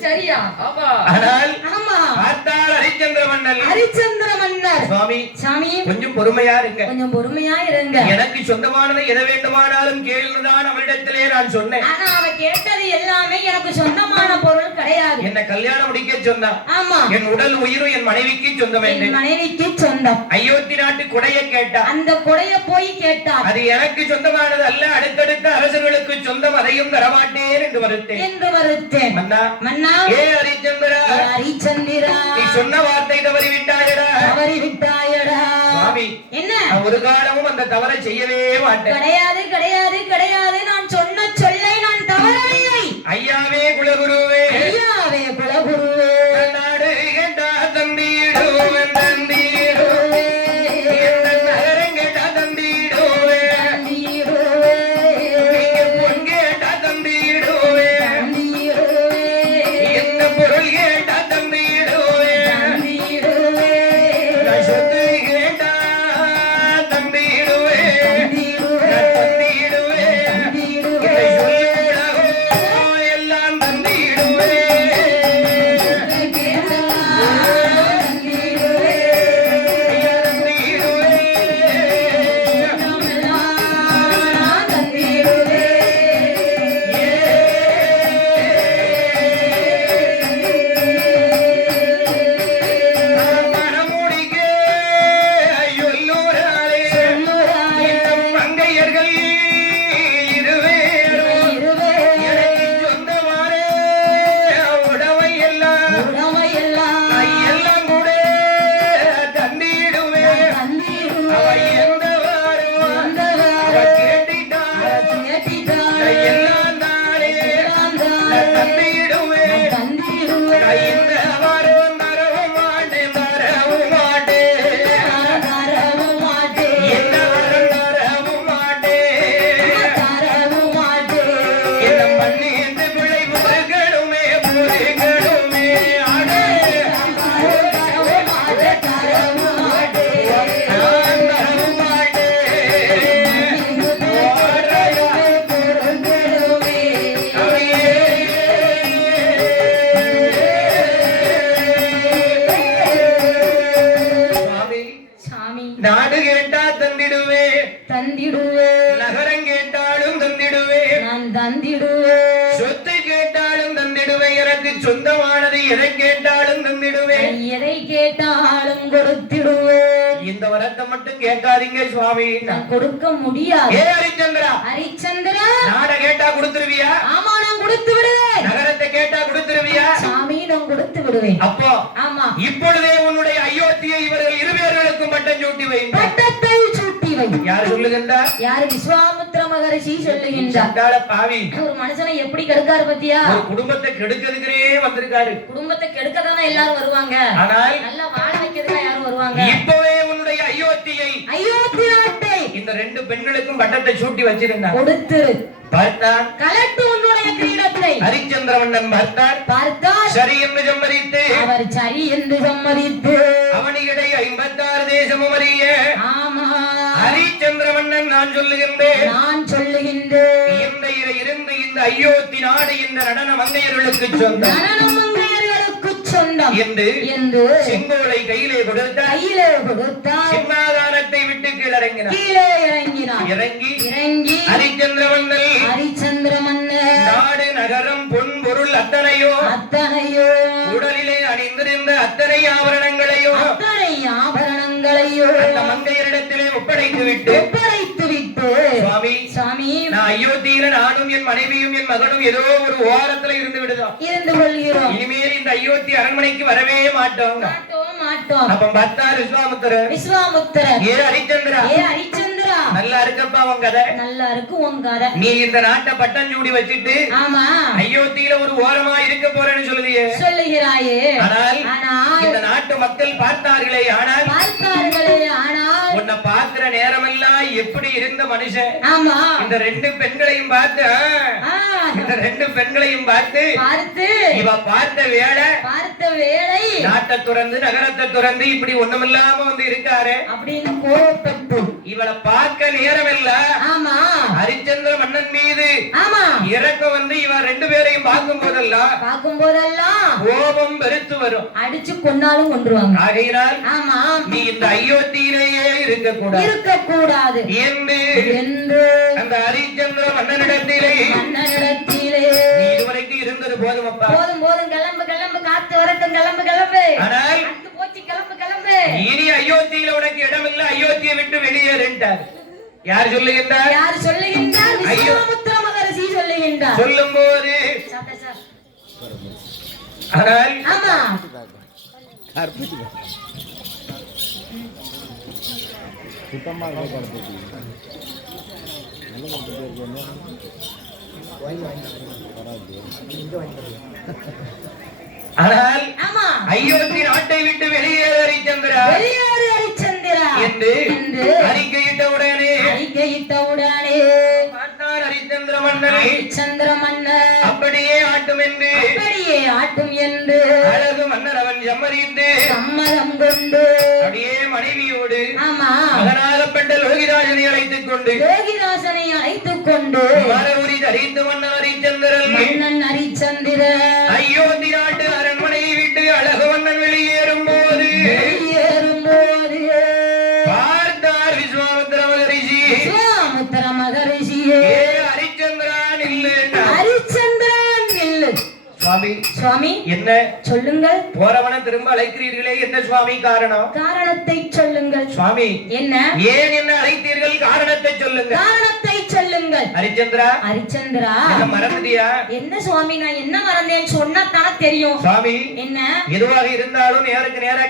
சரியா? ஆமா. ஆனால் ஆமா, பார்த்தால் ஹரிச்சந்திர மன்னர். ஹரிச்சந்திர மன்னர் சுவாமி, சாமி கொஞ்சம் பொறுமையா இருங்க. கொஞ்சம் பொறுமையா இருங்க. எனக்கு சொந்தமானதை எதை வேண்டுமானாலும் கேளுதான் அவரிடத்திலே நான் சொன்னேன். ஆனா அவ கேட்டது எல்லாமே எனக்கு சொந்தமான பொருள் கிடையாது. என்ன கல்யாணம் முடிக்க சொன்னா. ஆமா. என் உடல் உயிரும் என் மனைவிக்கு சொந்தம். என் மனைவிக்கு சொந்தம். அயோத்தி நாட்டு கொடையை கேட்டா. அந்த கொடைய போய் கேட்டார். அது எனக்கு சொந்தமானது அல்ல, அடுத்தடுத்த அரசர்களுக்கு சொந்தம், அதையும் தரமாட்டேன் என்று வருத்தேன். மன்னா, மன்னா, ஏ ஹரிச்சந்திரா, ஹரிச்சந்திரா, நீ சொன்ன வார்த்தை தவறி விட்டாயடா. சுவாமி, என்ன? ஒரு காலமும் அந்த தவறை செய்யவே மாட்டேன். கிடையாது கிடையாது கிடையாது. நான் சொன்ன சொல்லை நான் தவறவில்லை. ஐயாவே குலகுருவே, ஐயாவே குலகுருவே, நாடு கேட்டா தந்திடுவேன் தந்திடுவே, இந்த நகரம் கேட்டா தந்திடுவே, நீங்க பொன் கேட்டா தந்திடுவே, இந்த பொருள் கேட்டா தந்திடுவே, நான் சொத்து கேட்டா தந்திடுவே, நான் தந்திடுவே, இந்த நான் தந்திடுவேன். சொத்து கேட்டாலும் தந்திடுவேன், எனக்கு சொந்தமானது எதை கேட்டாலும் தந்திடுவேன், எதை கேட்டாலும் கொடுத்திடுவேன். இந்த வரத்தை மட்டும் கேட்காதீங்க சுவாமி, நான் கொடுக்க முடியாது. ஏ ஹரிச்சந்திரா, ஹரிச்சந்திரா, நாட கேட்டா கொடுத்துருவியா? ஆமா நான் கொடுத்து விடுவேன். நகரத்தை கேட்டா கொடுத்துருவியா? சாமி நான் கொடுத்து விடுவேன். அப்போ ஆமா, இப்பொழுதே உன்னுடைய அயோத்தியை இவர்கள் இருவேர்களுக்கும் பட்டம் சூட்டி வைங்க. பட்டத்தை சூட்டி வை. யார் சொல்லுகின்றார்? யாரு? விஸ்வாமித்ர மகரிஷி சொல்லுகின்றார். சண்டாள பாவி, ஒரு மனுஷனை எப்படி கெடுக்காரு பத்தியா? ஒரு குடும்பத்தை கெடுக்கிறதுக்குனே வந்திருக்காரு. குடும்பத்தை கெடுக்கதானே எல்லாரும் வருவாங்க, ஆனால் நல்லா வாழ வைக்கிறதுக்கு யாரும் வருவாங்க. இப்பவே உன்னுடைய அயோத்தியை, அயோத்தி நாட்டை இந்த ரெண்டு பெண்களுக்கும் பட்டத்தை சூட்டி வச்சிருந்தார். கொடுத்து பார்த்தான். கலட்டு உன்னுடைய கிரீடத்தை. ஹரிச்சந்திரவண்ணன் பார்த்தார். பார்த்தார். சரி என்று சம்மதித்து, அவர் சரி என்று சம்மதித்து, அவனிடை 56 தேசமும் அறிய, ஆமா ஹரிச்சந்திரவண்ணன் நான் சொல்லுகின்றேன், நான் சொல்லுகின்றேன், இந்த இருந்து இந்த அயோத்தி நாடு இந்த நடன மங்கையர்களுக்கு சொந்தம், நடனம் மங்கையர்களுக்கு சொந்தம் என்று செங்கோலை கையிலே கொடுத்தார். சிம்மாதானத்தை விட்டு கீழே இறங்கினார். இறங்கி ஹரிச்சந்திர மன்னன் நாடு நகரம் பொன் பொருள் அத்தனையோ உடலிலே அணிந்திருந்த அத்தனை ஆபரணங்களையோ அந்த மங்கையரிடத்திலே ஒப்படைத்து விட்டு சுவாமி, நான் அயோத்தியில நானும் என் மனைவியும் என் மகனும் ஏதோ ஒரு ஓரத்துல இருந்து விடுதோம், இனிமேல் இந்த அயோத்தி அரண்மனைக்கு வரவே மாட்டோம். அப்ப பார்த்தார் விஸ்வாமுத்திரர், ஏ ஹரிச்சந்திரா, நல்லா இருக்கப்பா உன் கதை, நல்லா இருக்கு உன் கதை. நீ இந்த நாட்டை பட்டம் சூடி வச்சிட்டு ஆமா அயோத்தியில ஒரு ஓரமா இருக்க போறேன்னு சொல்லுகிறாயே. ஆனால் இந்த நாட்டு மக்கள் பார்த்தார்களே, ஆனால் உன்னை பார்க்கிற நேரமெல்லாம் எப்படி இருந்த மனுஷன். ஆமா, இந்த ரெண்டு பெண்களையும் பார்த்து இவ பார்த்த வேளை நாட்டை துறந்து நகரத்தை துறந்து இப்படி ஒண்ணுமில்லாம வந்து இருக்காரு அப்படின்னு கோபப்பட்டு இவளை பார்க்க நேரம் இல்ல. ஆமா, ஹரிச்சந்திர மன்னன் மீது ஆமா இறக்கம் வந்து இவன் ரெண்டு பேரையும் பார்க்கும் போதெல்லாம் கோபம் வெறுத்து வரும், அடிச்சு கொன்னாலும் கொன்றுவாங்க. ஆகையினால் ஆமா நீ இந்த அயோத்தியிலேயே இருக்கக்கூடாது என்று அந்த ஹரிச்சந்திர மன்னனிடத்திலே நீ இதுவரைக்கும் இருந்தது போதும் அப்பா, போதும் கிளம்பு காத்து வரட்டும், கிளம்பு. ஆனால் இனி அயோத்தியில உனக்கு இடம் இல்ல, அயோத்தியை விட்டு வெளியேறிட்டார். யார் சொல்லுகின்றார்? விஸ்வாமித்ர மகரிஷி சொல்லுகின்றார். சொல்லும் போது ஆனால் ஆமா ஆனால் அயோத்தி நாட்டை விட்டு வெளியேறு ஹரிச்சந்திரா என்று அறிக்கையிட்ட உடனே பார்த்தார் ஹரிச்சந்திர மன்னன் அப்படியே ஆட்டும் என்று அழகு மன்னர் அவன் சம்மதம் கொண்டு அப்படியே மனைவியோடு மகனாகப்பட்ட லோகிதாசனை அழைத்துக் கொண்டு மரபுரி தரித்து மன்னன் ஹரிச்சந்திரன் அயோத்தி நாட்டு அரண்மனையை விட்டு அழகு மன்னன் வெளியேறும் போது பார்த்தார் விஸ்வாமித்ர மகரிஷி, ஹரிச்சந்திரன் இல்லை. சுவாமி என்ன சொல்லுங்கள், போறவன திரும்ப அழைக்கிறீர்களே, என்ன சுவாமி காரணம்? காரணத்தை சொல்லுங்கள் சுவாமி. என்ன? ஏன் என்ன அழைத்தீர்கள்? காரணத்தை சொல்லுங்கள். ஹரிச்சந்திரா என்ன மறந்துட்டியா? என்ன சுவாமி, நான் என்ன மறந்தேன் சொன்னா தானே தெரியும். சுவாமி என்ன எதுவாக இருந்தாலும் நேருக்கு நேரா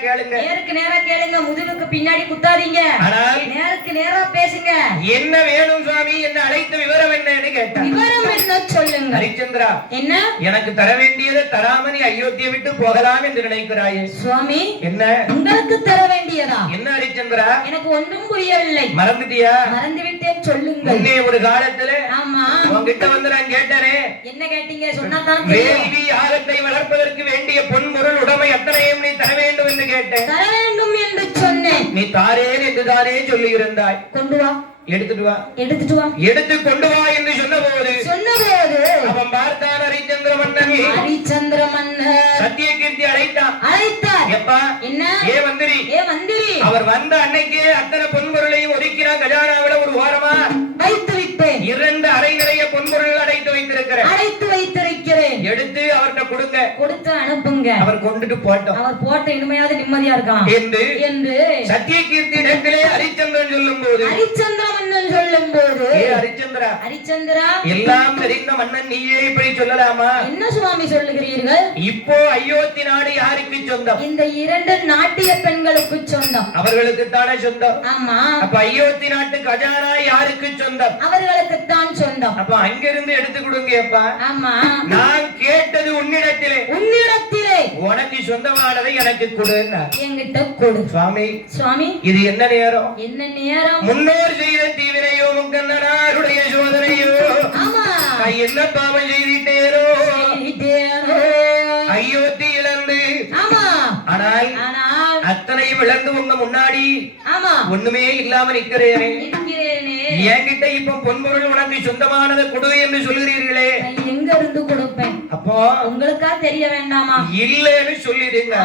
கேளுங்க, முதுகுக்கு பின்னாடி குத்தாதீங்க, ஆனால் நேருக்கு நேரா பேசுங்க. என்ன வேணும் சுவாமி? என்ன அழைத்த விவரம் என்னன்னு கேட்டார். விவரம் என்ன சொல்லுங்க. ஹரிச்சந்திரா என்ன எனக்கு தர வேண்டியதை தராம நீ அயோத்தியை விட்டு போகலாம் என்று நினைக்கிறாயே? சுவாமி என்ன உங்களுக்கு தர வேண்டியதா? என்ன ஹரிச்சந்திரா? எனக்கு ஒன்றும் புரியவில்லை. மறந்துட்டியா? மறந்து விட்டேன், சொல்லுங்க. முன்னே ஒரு காலத்துல ஆமா உன்கிட்ட வந்து நான் கேட்டனே. என்ன கேட்டீங்க? சொன்னாதான் வேள்வி யாகத்தை வளர்ப்பதற்கு வேண்டிய பொன் பொருள் உடைமை அத்தனையும் நீ தர வேண்டும் என்று கேட்டேன். தர வேண்டும் என்று சொன்னேன். நீ தாரேன் என்று தானே சொல்லி இருந்தாய். கொண்டு வா, எடுத்து கொண்டு வா என்று சொன்னபோது அவன் பார்த்தான் ஹரிச்சந்திர மன்னன் சத்தியகீர்த்தி அழைத்தார். எப்பா என்ன? ஏ மந்திரி, அவர் வந்த அன்னைக்கே அத்தனை பொன்பொருளையும் ஒதுக்கினான். கஜானாவில ஒரு ஓரமா வைத்து விட்டேன். 2 அறை நிறைய பொன்பொருள் அடைத்து கொடுத்து அனுப்புங்க. அவர் கொண்டுட்டு போட்டோம். அவர் போட்ட இனிமையாவது நிம்மதியா இருக்கலாம் என்று சத்தியகீர்த்தி இடத்திலே ஹரிச்சந்திரன் சொல்லும் போது ஹரிச்சந்திர மன்னன் சொல்லும் போது ஹரிச்சந்திரா ஹரிச்சந்திரா எல்லாம் தெரிந்த மன்னன் நீயே இப்படி சொல்லலாமா? என்ன சுவாமி சொல்லுகிறீர்கள்? இப்போ அயோத்தி நாடு யாருக்கு சொந்தம்? இந்த 2 நாட்டிய பெண்களுக்கு சொந்தம். அவர்களுக்கு தானே சொந்தம். ஆமா. அப்ப அயோத்தி நாட்டு கஜானா யாருக்கு சொந்தம்? அவர்களுக்கு தான் சொந்தம். அப்ப அங்கிருந்து எடுத்து கொடுங்க அப்பா. ஆமா. நான் கேட்டது உன்னிடத்திலே உனக்கு சொந்தமானதை எனக்கு கொடுன்னா என்கிட்ட கொடு. சுவாமி இது என்ன நேரம்? என்ன நேரம்? முன்னோர் செய்த தீவினையோ முக்கண்ணனாருடைய சோதனையோ ஆமா நான் என்ன பாவம் செய்திட்டேனோ அயோத்தி இழந்து. ஆமா. ஆனால் அத்தனையும் இழந்து உங்க முன்னாடி ஆமா ஒண்ணுமே இல்லாம நிக்கிறேனே. என்கிட்ட இப்ப பொன்பொருள் உனக்கு சொந்தமானதை கொடு என்று சொல்கிறீர்களே, எங்க இருந்து கொடுப்பேன்? அப்போ உங்களுக்கா தெரிய வேண்டாமா? இல்லன்னு சொல்லிடுங்க.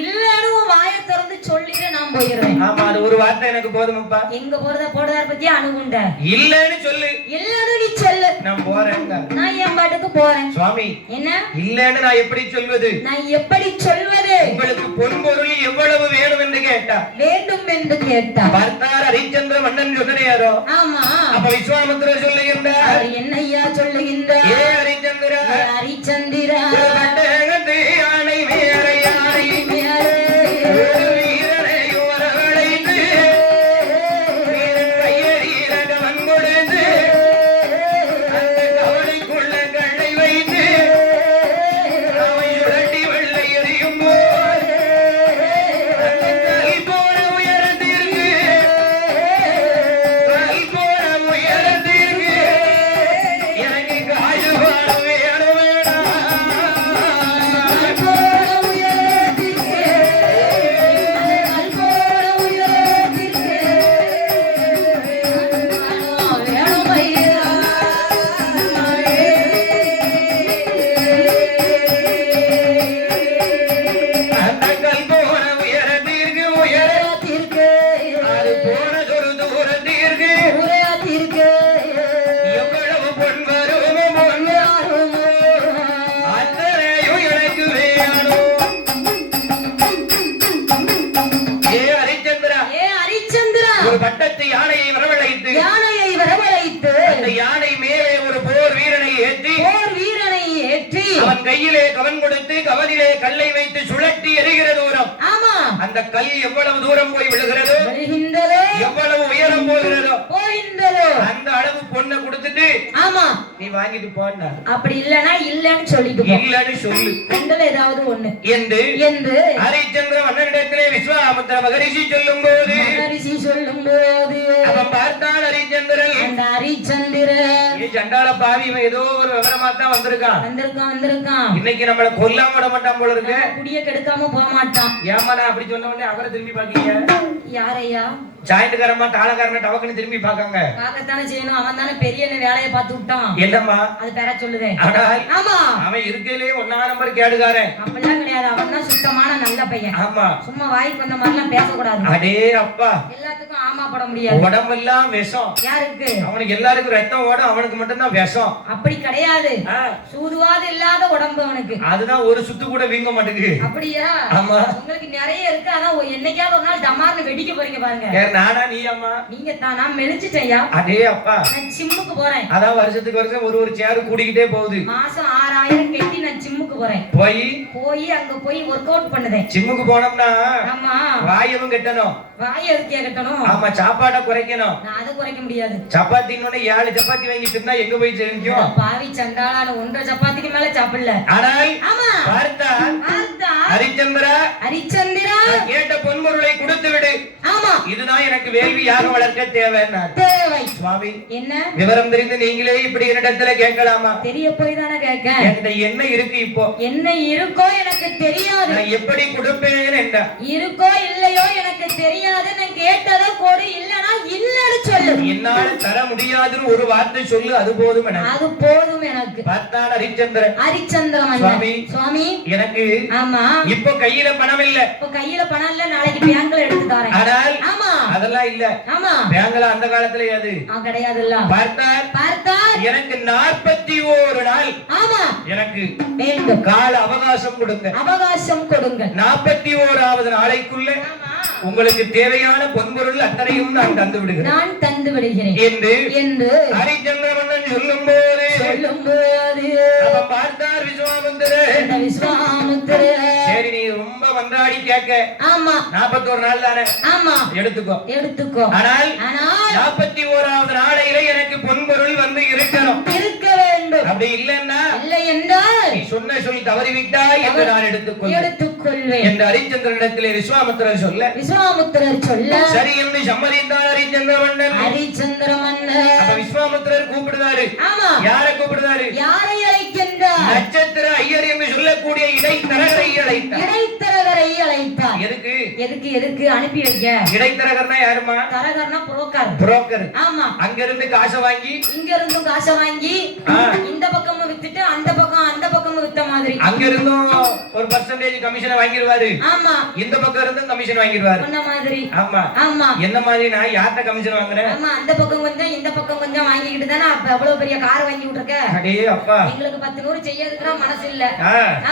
இல்லன்னு வாயை திறந்து சொல்லிடு, நான் போயிடுறேன். ஆமா அது ஒரு வார்த்தை எனக்கு போதுமப்பா. எங்க போறதார பத்தி அணுகுண்ட. இல்லன்னு சொல்லு. இல்லன்னு நீ சொல்லு. நான் போறேங்க. நான் என் பாட்டுக்கு போறேன். சுவாமி என்ன இல்லன்னு நான் எப்படி சொல்வது? நான் எப்படி சொல்வது? உங்களுக்கு பொன்பொருள் எவ்வளவு வேணும் என்று கேட்டா வேண்டும் என்று கேட்டா பார்த்தார் ஹரிச்சந்திர மன்னன் சொன்னாரோ. ஆமா. அப்ப விஸ்வாமித்திரர் சொல்லுகின்றார். என்னையா சொல்லுகின்றார்? ஏ ஹரிச்சந்திரா ஹரிச்சந்திரா பட்டகத்து யானை வேற யானை ஒரு வீரனை வரவழைத்து வீரன் கையெறியக வன்கொடுத்து அந்த கவலைக்குள்ள கண்ணை வைத்து அவை சுழட்டி வெள்ளை எறியும் போது அந்த கல் போன உயரத்திற்கு எனக்கு காசு பாட வேணும் வேணாம். அந்த கல் போன உயரத்திற்கு உயரத்திற்கு அது போனதொரு தூரத்திற்கு எவ்வளவு பொன் வருமோ பொன் அத்தனையும் எனக்கு வேணும். ஏ ஹரிச்சந்திரா ஒரு பட்டத்து யானையை வரவழைத்து அந்த யானை மேலே ஒரு போர் வீரனை ஏற்றி அவன் கையிலே கவன் கொடுத்து கவனிலே கல்லை வைத்து சுழட்டி எறிகிற தூரம். ஆமா. அந்த கல் எவ்வளவு தூரம் போய் விழுகிறதோ எவ்வளவு உயரம் போகிறதோ அந்த அளவு பொண்ணை கொடுத்துட்டு ஆமா நீ வாங்கிட்டு போன. அப்படி இல்லனா இல்லன்னு சொல்லிட்டு இல்லன்னு சொல்லு. ரெண்டுல ஏதாவது ஒண்ணு என்று ஹரிச்சந்திர மன்னனிடத்திலே விஸ்வாமித்திர மகரிஷி சொல்லும் போது அவன் பார்த்தான் ஹரிச்சந்திரன். அந்த ஹரிச்சந்திரன் சண்டாள பாவி இவன் ஏதோ ஒரு விவரமா தான் வந்திருக்கான். இன்னைக்கு நம்மள கொல்லாம விட மாட்டான் போல இருக்கு. குடிய கெடுக்காம போக மாட்டான். ஏமா நான் அப்படி சொன்ன உடனே அவரை திரும்பி பாக்கீங்க? யாரையா? ஜாயிண்ட்காரமா தாளக்காரன டவக்குன்னு திரும்பி பாக்காங்க. பாக்கத்தானே செய்யணும். அவன் தானே பெரிய வேலையை பார்த்து விட்டான். என்னம்மா அது பேர சொல்லுதே. ஆமா அவன் இருக்கலே 1 நம்பர் கேடுகாரன். அப்படிலாம் கிடையாது. அவன் தான் சுத்தமான நல்ல பையன். ஆமா சும்மா வாய்க்கு வந்த மாதிரிலாம் பேசக்கூடாது. அடே அப்பா எல்லாத்துக்கும் ஆமா போட முடியாது. உடம்பெல்லாம் விஷம். யாருக்கு? அவனுக்கு எல்லாருக்கும் ரத்தம் ஓடும், அவனுக்கு மட்டும் தான் விஷம். அப்படி கிடையாது. சூதுவாது இல்லாத உடம்பு அவனுக்கு. அதுதான் ஒரு சுத்து கூட வீங்க மாட்டேங்குது. அப்படியா? ஆமா உங்களுக்கு நிறைய இருக்கு. ஆனா என்னைக்காவது ஒரு நாள் டமார்னு வெடிக்க போறீங்க பாருங்க. நானா நீ அம்மா? நீங்க தான். நான் மெலிஞ்சிட்டேயா. அடே அப்பா நான் ஜிம்முக்கு போறேன். அதான் வருஷத்துக்கு வருஷம் ஒரு சேர் கூடிக்கிட்டே போகுது. மாசம் 6000 கட்டி நான் ஜிம்முக்கு போறேன். போய் அங்க போய் வொர்க் அவுட் பண்ணுதேன். ஜிம்முக்கு போனோம்னா ஆமா வாயவும் கட்டணும். வாய் எதுக்கே கட்டணும்? ஆமா சாப்பாட குறைக்கணும். நான் அதை குறைக்க முடியாது. சப்பாத்தின்னு 7 சப்பாத்தி வாங்கி தின்னா எங்க போய் தெரியும்? பாவி சண்டாளான 1.5 சப்பாத்திக்கு மேல சாப்பிடல. ஆனால் ஆமா பார்த்தா ஹரிச்சந்திரா கேட்ட பொன்முருளை கொடுத்து விடு. ஆமா இதுதான் எனக்கு வேள்வியாக வளர்க்க தேவை. சுவாமி என்ன விவரம் தெரிந்து நீங்களே இப்படி என்னிடத்துல கேட்கலாமா? தெரிய போய் தானே கேட்க. என்கிட்ட என்ன இருக்கு? இப்போ என்ன இருக்கோ எனக்கு தெரியாது. நான் எப்படி கொடுப்பேன் என்ற இருக்கோ இல்லையோ எனக்கு தெரியாது. நான் கேட்டதை கொடு, இல்லனா இல்லன்னு சொல்லு. என்னால தர முடியாதுன்னு ஒரு வார்த்தை சொல்லு, அது போதும் எனக்கு. அது போதும் எனக்கு. பார்த்தான் ஹரிச்சந்திரன். சுவாமி எனக்கு ஆமா இப்ப கையில பணம் இல்ல. இப்ப கையில பணம் இல்ல, நாளைக்கு பேங்க்ல எடுத்து தரேன். ஆனால் ஆமா அதெல்லாம் இல்ல. ஆமா பேங்க்ல அந்த காலத்துல அது கிடையாதுல்ல. பார்த்தார் எனக்கு 41 நாள். ஆமா எனக்கு வேண்டும். கால அவகாசம் கொடுங்க. அவகாசம் கொடுங்கள். 41வது நாளைக்குள்ள உங்களுக்கு தேவையான பொன்பொருள் அத்தனையும் நான் தந்து விடுகிறேன். நான் தந்து விடுகிறேன் என்று ஹரிச்சந்திரமன்னன் சொல்லும்போது அவன் பார்த்தார் விஸ்வாமித்திரர். சரி, நீ ரொம்ப மன்றாடி கேட்க. ஆமா, 41 நாள் தானே. ஆமா, எடுத்துக்கோ. ஆனால் 41வது நாளையில எனக்கு பொன்பொருள் வந்து இருக்கணும், இருக்க வேண்டும். அப்படி இல்லைன்னா நீ சொன்ன சொல் தவறிவிட்டாய் என்று நான் எடுத்துக்கொள்வேன் என்று ஹரிச்சந்திரனிடத்திலே விஸ்வாமித்திரர் சொல்ல சரி என்று சம்மதித்தார் ஹரிச்சந்திரமன்னன். அப்ப விஸ்வாமித்திரர் கூப்பிடுறாரு. யாரை கூப்பிடுறாரு? யாரை அழைக்கின்றார்? நட்சத்திர ஐயர் என்று சொல்லக்கூடிய இடைத்தரகரை அழைத்தார். எதுக்கு அனுப்பி வைக்க? இடைத்தரகர்னா யாருமா? தரகர்னா புரோக்கர். ஆமா, அங்க இருந்து காசை வாங்கி இங்க இருந்தும் காசை வாங்கி இந்த பக்கமும் வித்துட்டு அந்த பக்கமும் வித்த மாதிரி அங்க இருந்தும் ஒரு % கமிஷனை வாங்கிடுவாரு. ஆமா, இந்த பக்கம் இருந்தும் கமிஷன் வாங்கிடுவாரு. அந்த மாதிரி. ஆமா ஆமா. என்ன மாதிரி? நான் யார்ட்ட கமிஷன் வாங்குறேன்? ஆமா, அந்த பக்கம் கொஞ்சம் இந்த பக்கம் கொஞ்சம் வாங்கிக்கிட்டு தானே அப்ப அவ்வளவு பெரிய கார் வாங்கி விட்டுருக்க. அடே அப்பா, எங்களுக்கு 10 100 செய்யறதுக்கு மனசு இல்ல.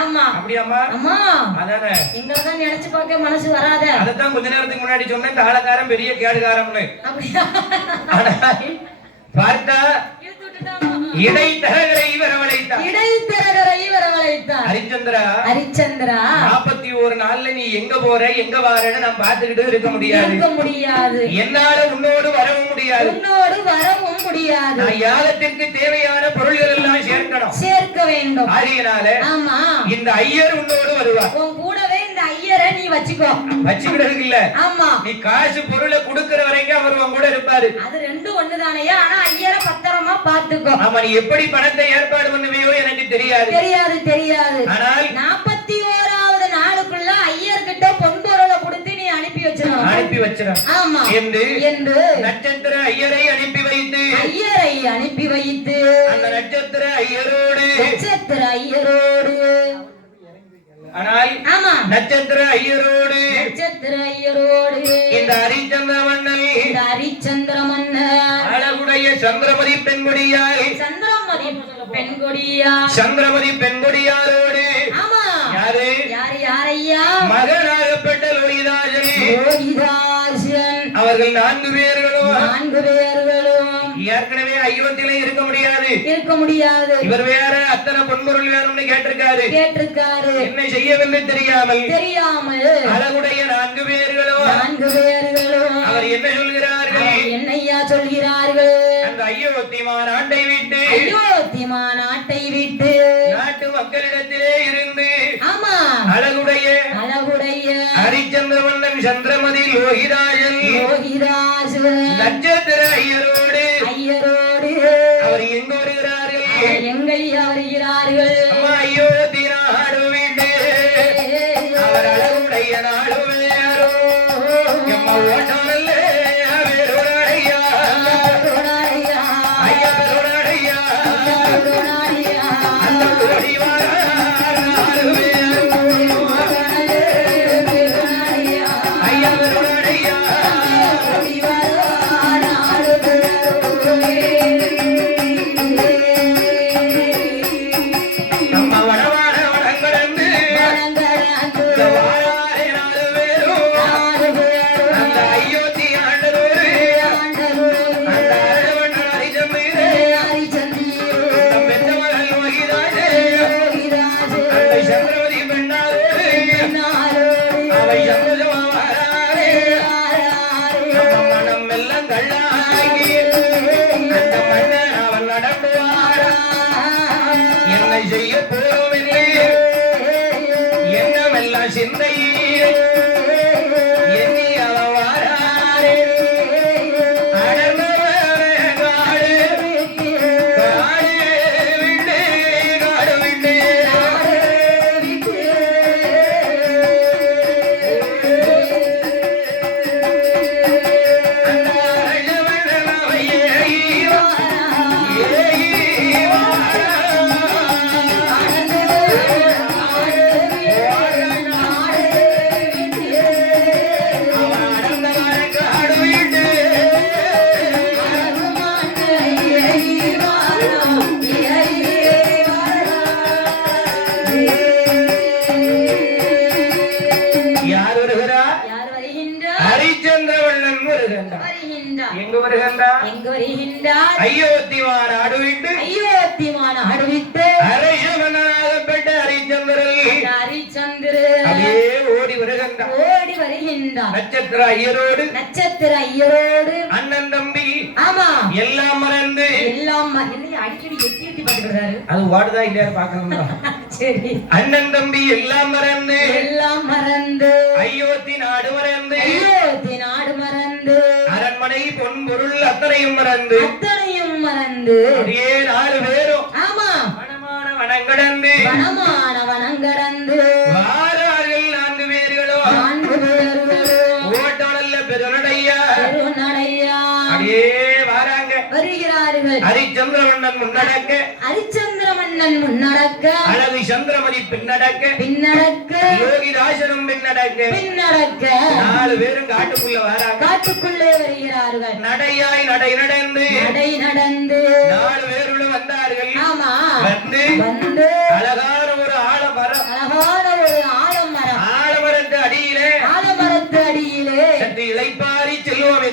ஆமா, அப்படியாமா? ஆமா, அதானே. எங்களை தான் நினைச்சு பார்க்க மனசு வராத. அதான் கொஞ்ச நேரத்துக்கு முன்னாடி சொன்னேன், தாளக்காரன் பெரிய கேடுகாரம்னு. பார்த்தா இடைத்தரகரை வரவழைத்தார். ஹரிச்சந்திரா 41 நாள்ல நீ எங்க போற எங்க வாரன்னு நான் பாத்துக்கிட்டு இருக்க முடியாது. என்னால உன்னோடு வரவும் முடியாது. நான் யாகத்திற்கு தேவையான பொருள்கள் எல்லாம் சேர்க்க வேண்டும். ஆகையினால இந்த ஐயர் உன்னோடு வருவார். உன் கூடவே இந்த ஐயரை நீ வச்சுக்கிட்டு இல்ல. ஆமா, நீ காசு பொருளை கொடுக்கிற வரைக்கும் அவர் உன் கூட இருப்பாரு. அது ரெண்டும் ஒண்ணுதானையா? ஆனா ஐயரை பத்திரமா பாத்துக்கோ. ஆமா, நீ எப்படி பணத்தை ஏற்பாடு பண்ணுவியோ எனக்கு தெரியாது. ஆனால் 41வது நாளுக்குள்ள ஐயர்கிட்ட பொன்பொருளை கொடுத்து நீ அனுப்பி வச்சிரு. ஆமா என்று நட்சத்திர ஐயரை அனுப்பி வைத்து அந்த நட்சத்திர ஐயரோடு ஆனால் நட்சத்திர ஐயரோடு இந்த ஹரிச்சந்திரமன்னன் அழகுடைய சந்திரமதி பெண்கொடியாரோடு யாரையா? மகனாகப்பட்ட லோகிதாசன். அவர்கள் 4 பேர்களும் ஏற்கனவே அயோத்தியில இருக்க முடியாது. இவர் வேற அத்தனை பொன்முருள் வேணும்னு கேட்டிருக்காரு. என்ன செய்யவில்லை தெரியாமல் அழகுடைய 4 பேர்களும் அவர் என்ன சொல்கிறார்கள்? அந்த அயோத்திமான் நாட்டை விட்டு நாட்டு மக்களிடத்திலே இருந்து அழகுடைய ஹரிச்சந்திரமன்னன் சந்திரமதி லோகிராஜன் நட்சத்திர ஐயரோடு அவர் எங்க வருகிறார்கள்? அயோத்தி நாடு விட்டு அவர் அழகுடைய நாடு வேறோ எம்ம ஓட்டம் அல்ல வேறுடையா ஐயா வேறுடையா அந்த ஓடிவார ஐயா வேறுடையா எங்கு வருகின்றார் எங்கு வருகின்றார் அயோத்தி நாடு விட்டு அயோத்தி நாடு விட்டு அரசமனாகப்பட்ட ஹரிச்சந்திரன் அப்படியே ஓடி வருகின்றார் நட்சத்திர ஐயரோடு அண்ணன் தம்பி ஆமா எல்லாம் மறந்து அடிக்கடி எட்டி எட்டி பாத்துக்கிறாரு அது ஓடுதா இல்லையா பாக்கணும் சரி அண்ணன் தம்பி எல்லாம் மறந்து அயோத்தி நாடு மறந்து அரண்மனை பொன்பொருள் அத்தனையும் மறந்து அப்படியே 4 பேரும் ஆமா வனமான வனங்கடந்து வாரார்கள் 4 பேர்களும் ஓட்டோடல்ல பெருநடையா அப்படியே வாராங்க வருகிறார்கள் ஹரிச்சந்திரமன்னன் முன்னடக்க அழகு சந்திரமணி பின்னடக்க யோகிதாசனும் பின்னடக்க 4 பேரும் காட்டுக்குள்ளே வருகிறார்கள் நடையாய் நடந்து 4 பேர்களும் வந்தார்கள் ஆமா வந்து அழகான ஒரு ஆலமரத்து அடியிலே சற்று இளைப்பாரி செல்வோம்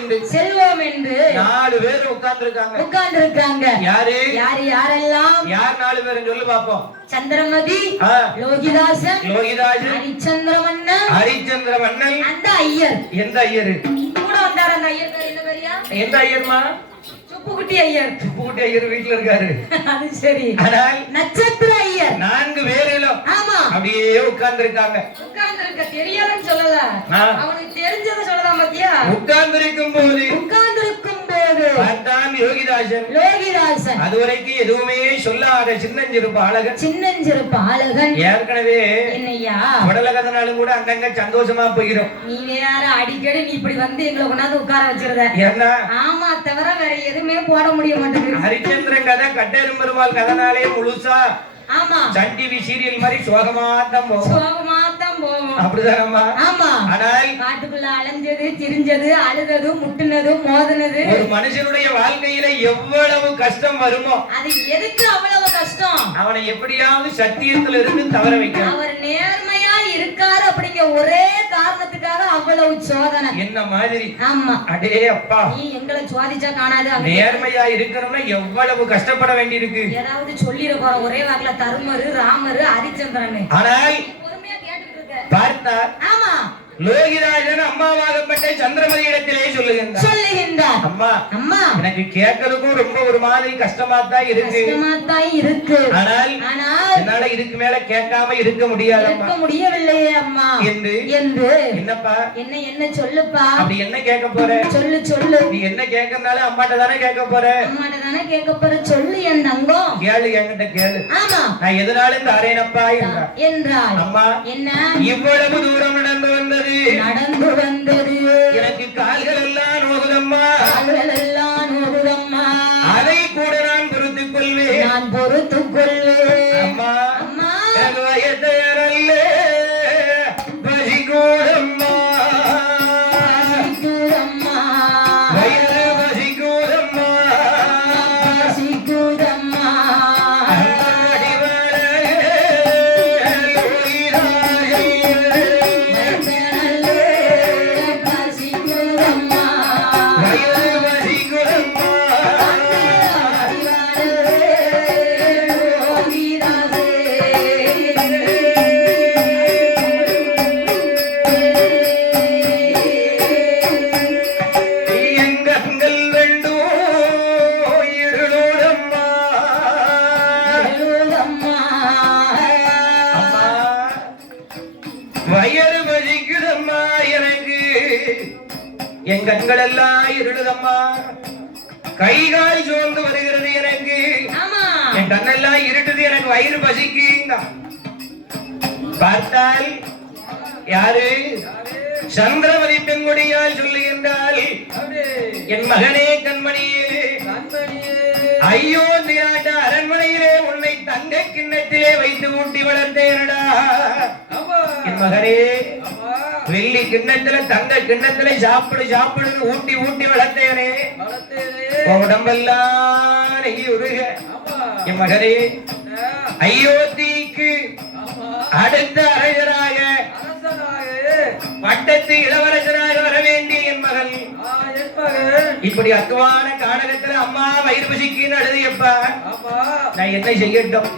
என்று 4 பேர் உட்கார்ந்திருக்காங்க யாரெல்லாம் 4 பேரும் சொல்லு பாப்போம் சந்திரமதி லோகிதாசன் ஹரிச்சந்திரமன்னன் அந்த ஐயர் எந்த ஐயர் கூட வந்தார் அந்த ஐயர் பேர் என்ன பேரியா எந்த ஐயர்மா சுப்புக்குட்டி ஐயர் வீட்டுல இருக்காரு அது சரி ஆனால் நட்சத்திர ஐயர் 4 பேரிலும் ஆமா அப்படியே உட்கார்ந்திருக்காங்க தெரியலன்னு சொல்லல அவனுக்கு தெரிஞ்சத சொல்லலாம் பாத்தியா உட்கார்ந்திருக்கும் போது பார்த்தான் யோகிதாசன் அதுவரைக்கும் எதுவுமே சொல்லாத சின்னஞ்சிறு பாலகன் ஏற்கனவே என்னையா உடலகதனாலும் கூட அங்கங்க சந்தோஷமா போயிடும் நீ வேற அடிக்கடி நீ இப்படி வந்து எங்களை கொண்டாந்து உட்கார வச்சிருந்த ஏன்னா ஆமா தவிர வேற எதுவுமே போட முடிய மாட்டேங்குது ஹரிச்சந்திரன் கதை கட்டெரும் பெருமாள் கதனாலே முழுசா ஆமா சன் டிவி சீரியல் மாதிரி சோகமாத்தான் போகும் அப்படிதானம்மா ஆமா ஆனால் காட்டுக்குள்ள அலைஞ்சது திரிஞ்சது அழுதது முட்டுனது மோதுனது ஒரு மனுஷனுடைய வாழ்க்கையில எவ்வளவு கஷ்டம் வருமோ அது எதுக்கு அவ்வளவு கஷ்டம் அவனை எப்படியாவது சத்தியத்துல இருந்து தவற வைக்கணும் அவர் நேர்மையா இருக்காரு அப்படிங்கிற ஒரே காரணத்துக்காக அவ்வளவு சோதனை என்ன மாதிரி ஆமா அடே அப்பா நீ எங்களை சோதிச்சா காணாது நேர்மையா இருக்கணும்னா எவ்வளவு கஷ்டப்பட வேண்டி இருக்கு ஏதாவது சொல்லிட போற ஒரே வாக்குல தருமரு ராமரு ஹரிச்சந்திரன் ஆனால் பார்த்தார் ஆமா லோகிராஜன் அம்மாவாகப்பட்ட சந்திரமதி இடத்திலே சொல்லுகின்றார் அம்மா எனக்கு கேட்கறதுக்கும் ரொம்ப ஒரு மாதிரி கஷ்டமா தான் இருக்கு ஆனால் என்னால இதுக்கு மேல கேட்காம இருக்க முடியவில்லையே அம்மா என்று என்னப்பா என்ன சொல்லுப்பா அப்படி என்ன கேட்க போற சொல்லு நீ என்ன கேட்கறதுனால அம்மாட்ட தானே கேட்க போற சொல்லு என் தங்கம் கேளு என்கிட்ட கேளு ஆமா நான் எதனால இந்த அரேனப்பா என்றாள் அம்மா என்ன இவ்வளவு தூரம் நடந்து வந்தது எனக்கு கால்கள் எல்லாம் நோகுதம்மா அதை கூட நான் பொறுத்துக் கொள்வேன் அம்மா வயதையரல்ல பசிகூடம்மா வயது பசிகூடம்மா என் கண்கள் எல்லாம் இருளுதம்மா கைகால் சோர்ந்து வருகிறது எனக்கு என் கண்ணெல்லாம் இருட்டுது எனக்கு வயிறு பசிக்குங்க பார்த்தால் யாரு சந்திரமதி பெண்குடியால் சொல்லுகின்றால் என் மகனே கண்மணியே ஐயோ திராட்ட அரண்மனையிலே உன்னை தங்க கிண்ணத்திலே வைத்து ஊட்டி வளர்த்தேனடா என் மகனே வெள்ளி கிண்ணத்துல தங்க கிண்ணத்துல சாப்பிடுன்னு ஊட்டி வளர்த்தேனே உடம்பெல்லாம் நெய் உருக என் மகனே அயோத்திக்கு அடுத்த அரசராக பட்டத்து இளவரசராக வர வேண்டிய என் மகன் இப்படி அத்துவான கானகத்துல அம்மா வயிறு பசிக்குன்னு அழுதியப்பா நான் என்ன செய்யட்டும்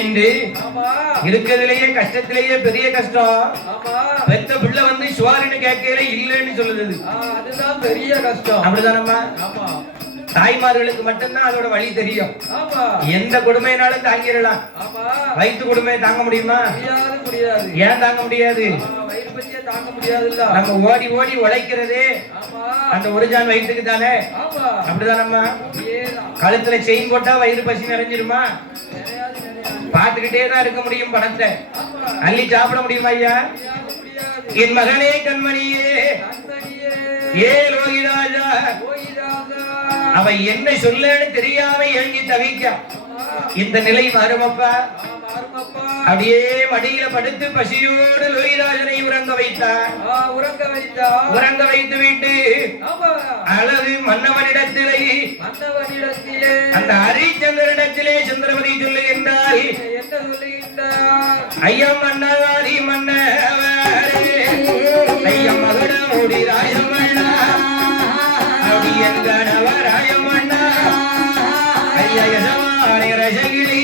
என்று இருக்கிறதுலயே கஷ்டத்திலேயே பெரிய கஷ்டம். பெத்த பிள்ளை வந்து சுவாரின்னு கேட்கல இல்லைன்னு சொல்லுது. அதுதான் பெரிய கஷ்டம். அப்படிதானம்மா? தாய்மார்களுக்கு மட்டும்தான் அதோட வழி தெரியும். எந்த கொடுமையினாலும் தாங்கிடலாம். வயிற்று கொடுமையை தாங்க முடியுமா? ஏன் தாங்க முடியாது? நம்ம ஓடி ஓடி உழைக்கிறதே அந்த ஒரு ஜான் வயிற்றுக்கு தானே. அப்படிதானம்மா? கழுத்துல செயின் போட்டா வயிறு பசி நிறைஞ்சிருமா? பார்த்துக்கிட்டே தான் இருக்க முடியும். பணத்தை அள்ளி சாப்பிட முடியுமா ஐயா? என் மகனே கண்மணியே ஏ லோகிராஜா, அவ என்ன சொல்லன்னு தெரியாம ஏங்கி தவிக்க இந்த நிலை மாறுமப்பா. அப்படியே மடியில படுத்து பசியோடு லோகிராஜனை உறங்க வைத்தார். உறங்க வைத்து விட்டு அழகு மன்னவனிடத்திலே அந்த ஹரிச்சந்திரனிடத்திலே சந்திரமதி சொல்லுகின்றார், ஐயம் மன்னவாரி மன்னவரே, ஐயம் மகட மூடி ராஜமண்ணா, அப்படி என் கணவர் ராஜமண்ணா, ஐயா யஜமானி ரசகிரி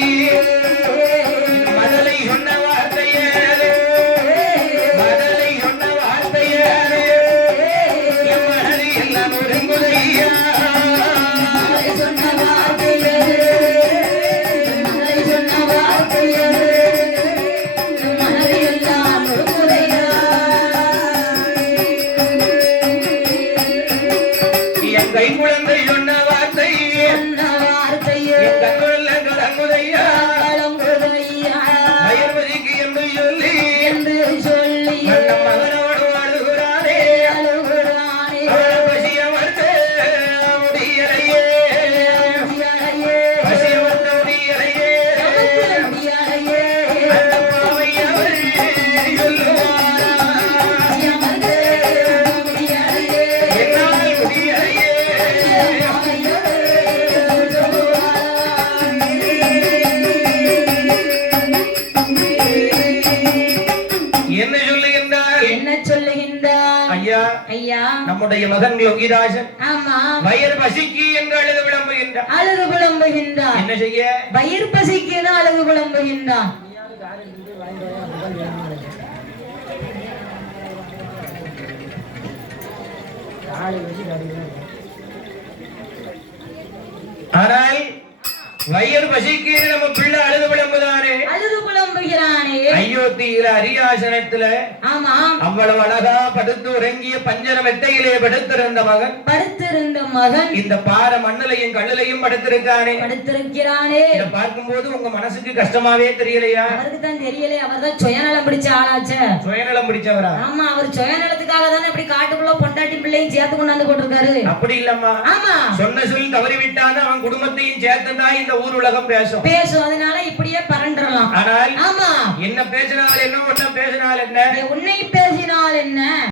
மதலை சொன்ன வார்த்தையே, மதலை சொன்ன வார்த்தையே என் மனது எல்லாம் ஒருங்குதையா. கை குழந்தை சொன்ன வார்த்தை என் கண்ணுள்ள கலங்குதையா, மயர்வதிக்கு என்று சொல்லி மன்னம் மகனோடு அழுகிறானே, அவளை பசி அமர்த்த முடியலையே, பசி அமர்த்த முடியலையே, அந்த பாவை அவள் சொல்லுவாரா, என்னால் முடியலையே. என்ன சொல்லுகின்றார் ஐயா? ஐயா, நம்முடைய மகன் யோகிராஜன் வயிறு பசிக்கு என்று அழுது புலம்புகின்றார். என்ன செய்ய? வயிறு பசிக்கு அழுது புலம்புகின்றார். ஆனால் வயிறு பசிக்கு நம்ம பிள்ளை அழுது புலம்புகிறானே. அயோத்தியில அரியாசனத்துல அவ்வளவு அழகா படுத்து உறங்கிய பஞ்சர மெத்தையிலே படுத்திருந்த மகன் இந்த பார மண்ணிலையும் கல்லிலையும் படுத்திருக்கானே. இதை பார்க்கும்போது உங்க மனசுக்கு கஷ்டமாவே தெரியலையா? அவருக்கு தான் தெரியல. அவர் தான் சுயநலம் பிடிச்ச ஆளாச்சே. சுயநலம் பிடிச்சவரா? ஆமா, அவர் சுயநலத்துக்காக தானே இப்படி காட்டுக்குள்ள பொண்டாட்டி பிள்ளையும் சேர்த்து கொண்டாந்து போட்டிருக்காரு. அப்படி இல்லம்மா. ஆமா, சொன்ன சொல் தவறிவிட்டான்னு அவன் குடும்பத்தையும் சேர்த்துதான் இந்த ஊர் உலகம் பேசும். அதனால இப்படியே பரண்டறலாம். ஆனால் ஆமா, என்ன பேசினால் என்ன, உன்னை பேசினால் என்ன, உன்னை பேசினால் என்ன.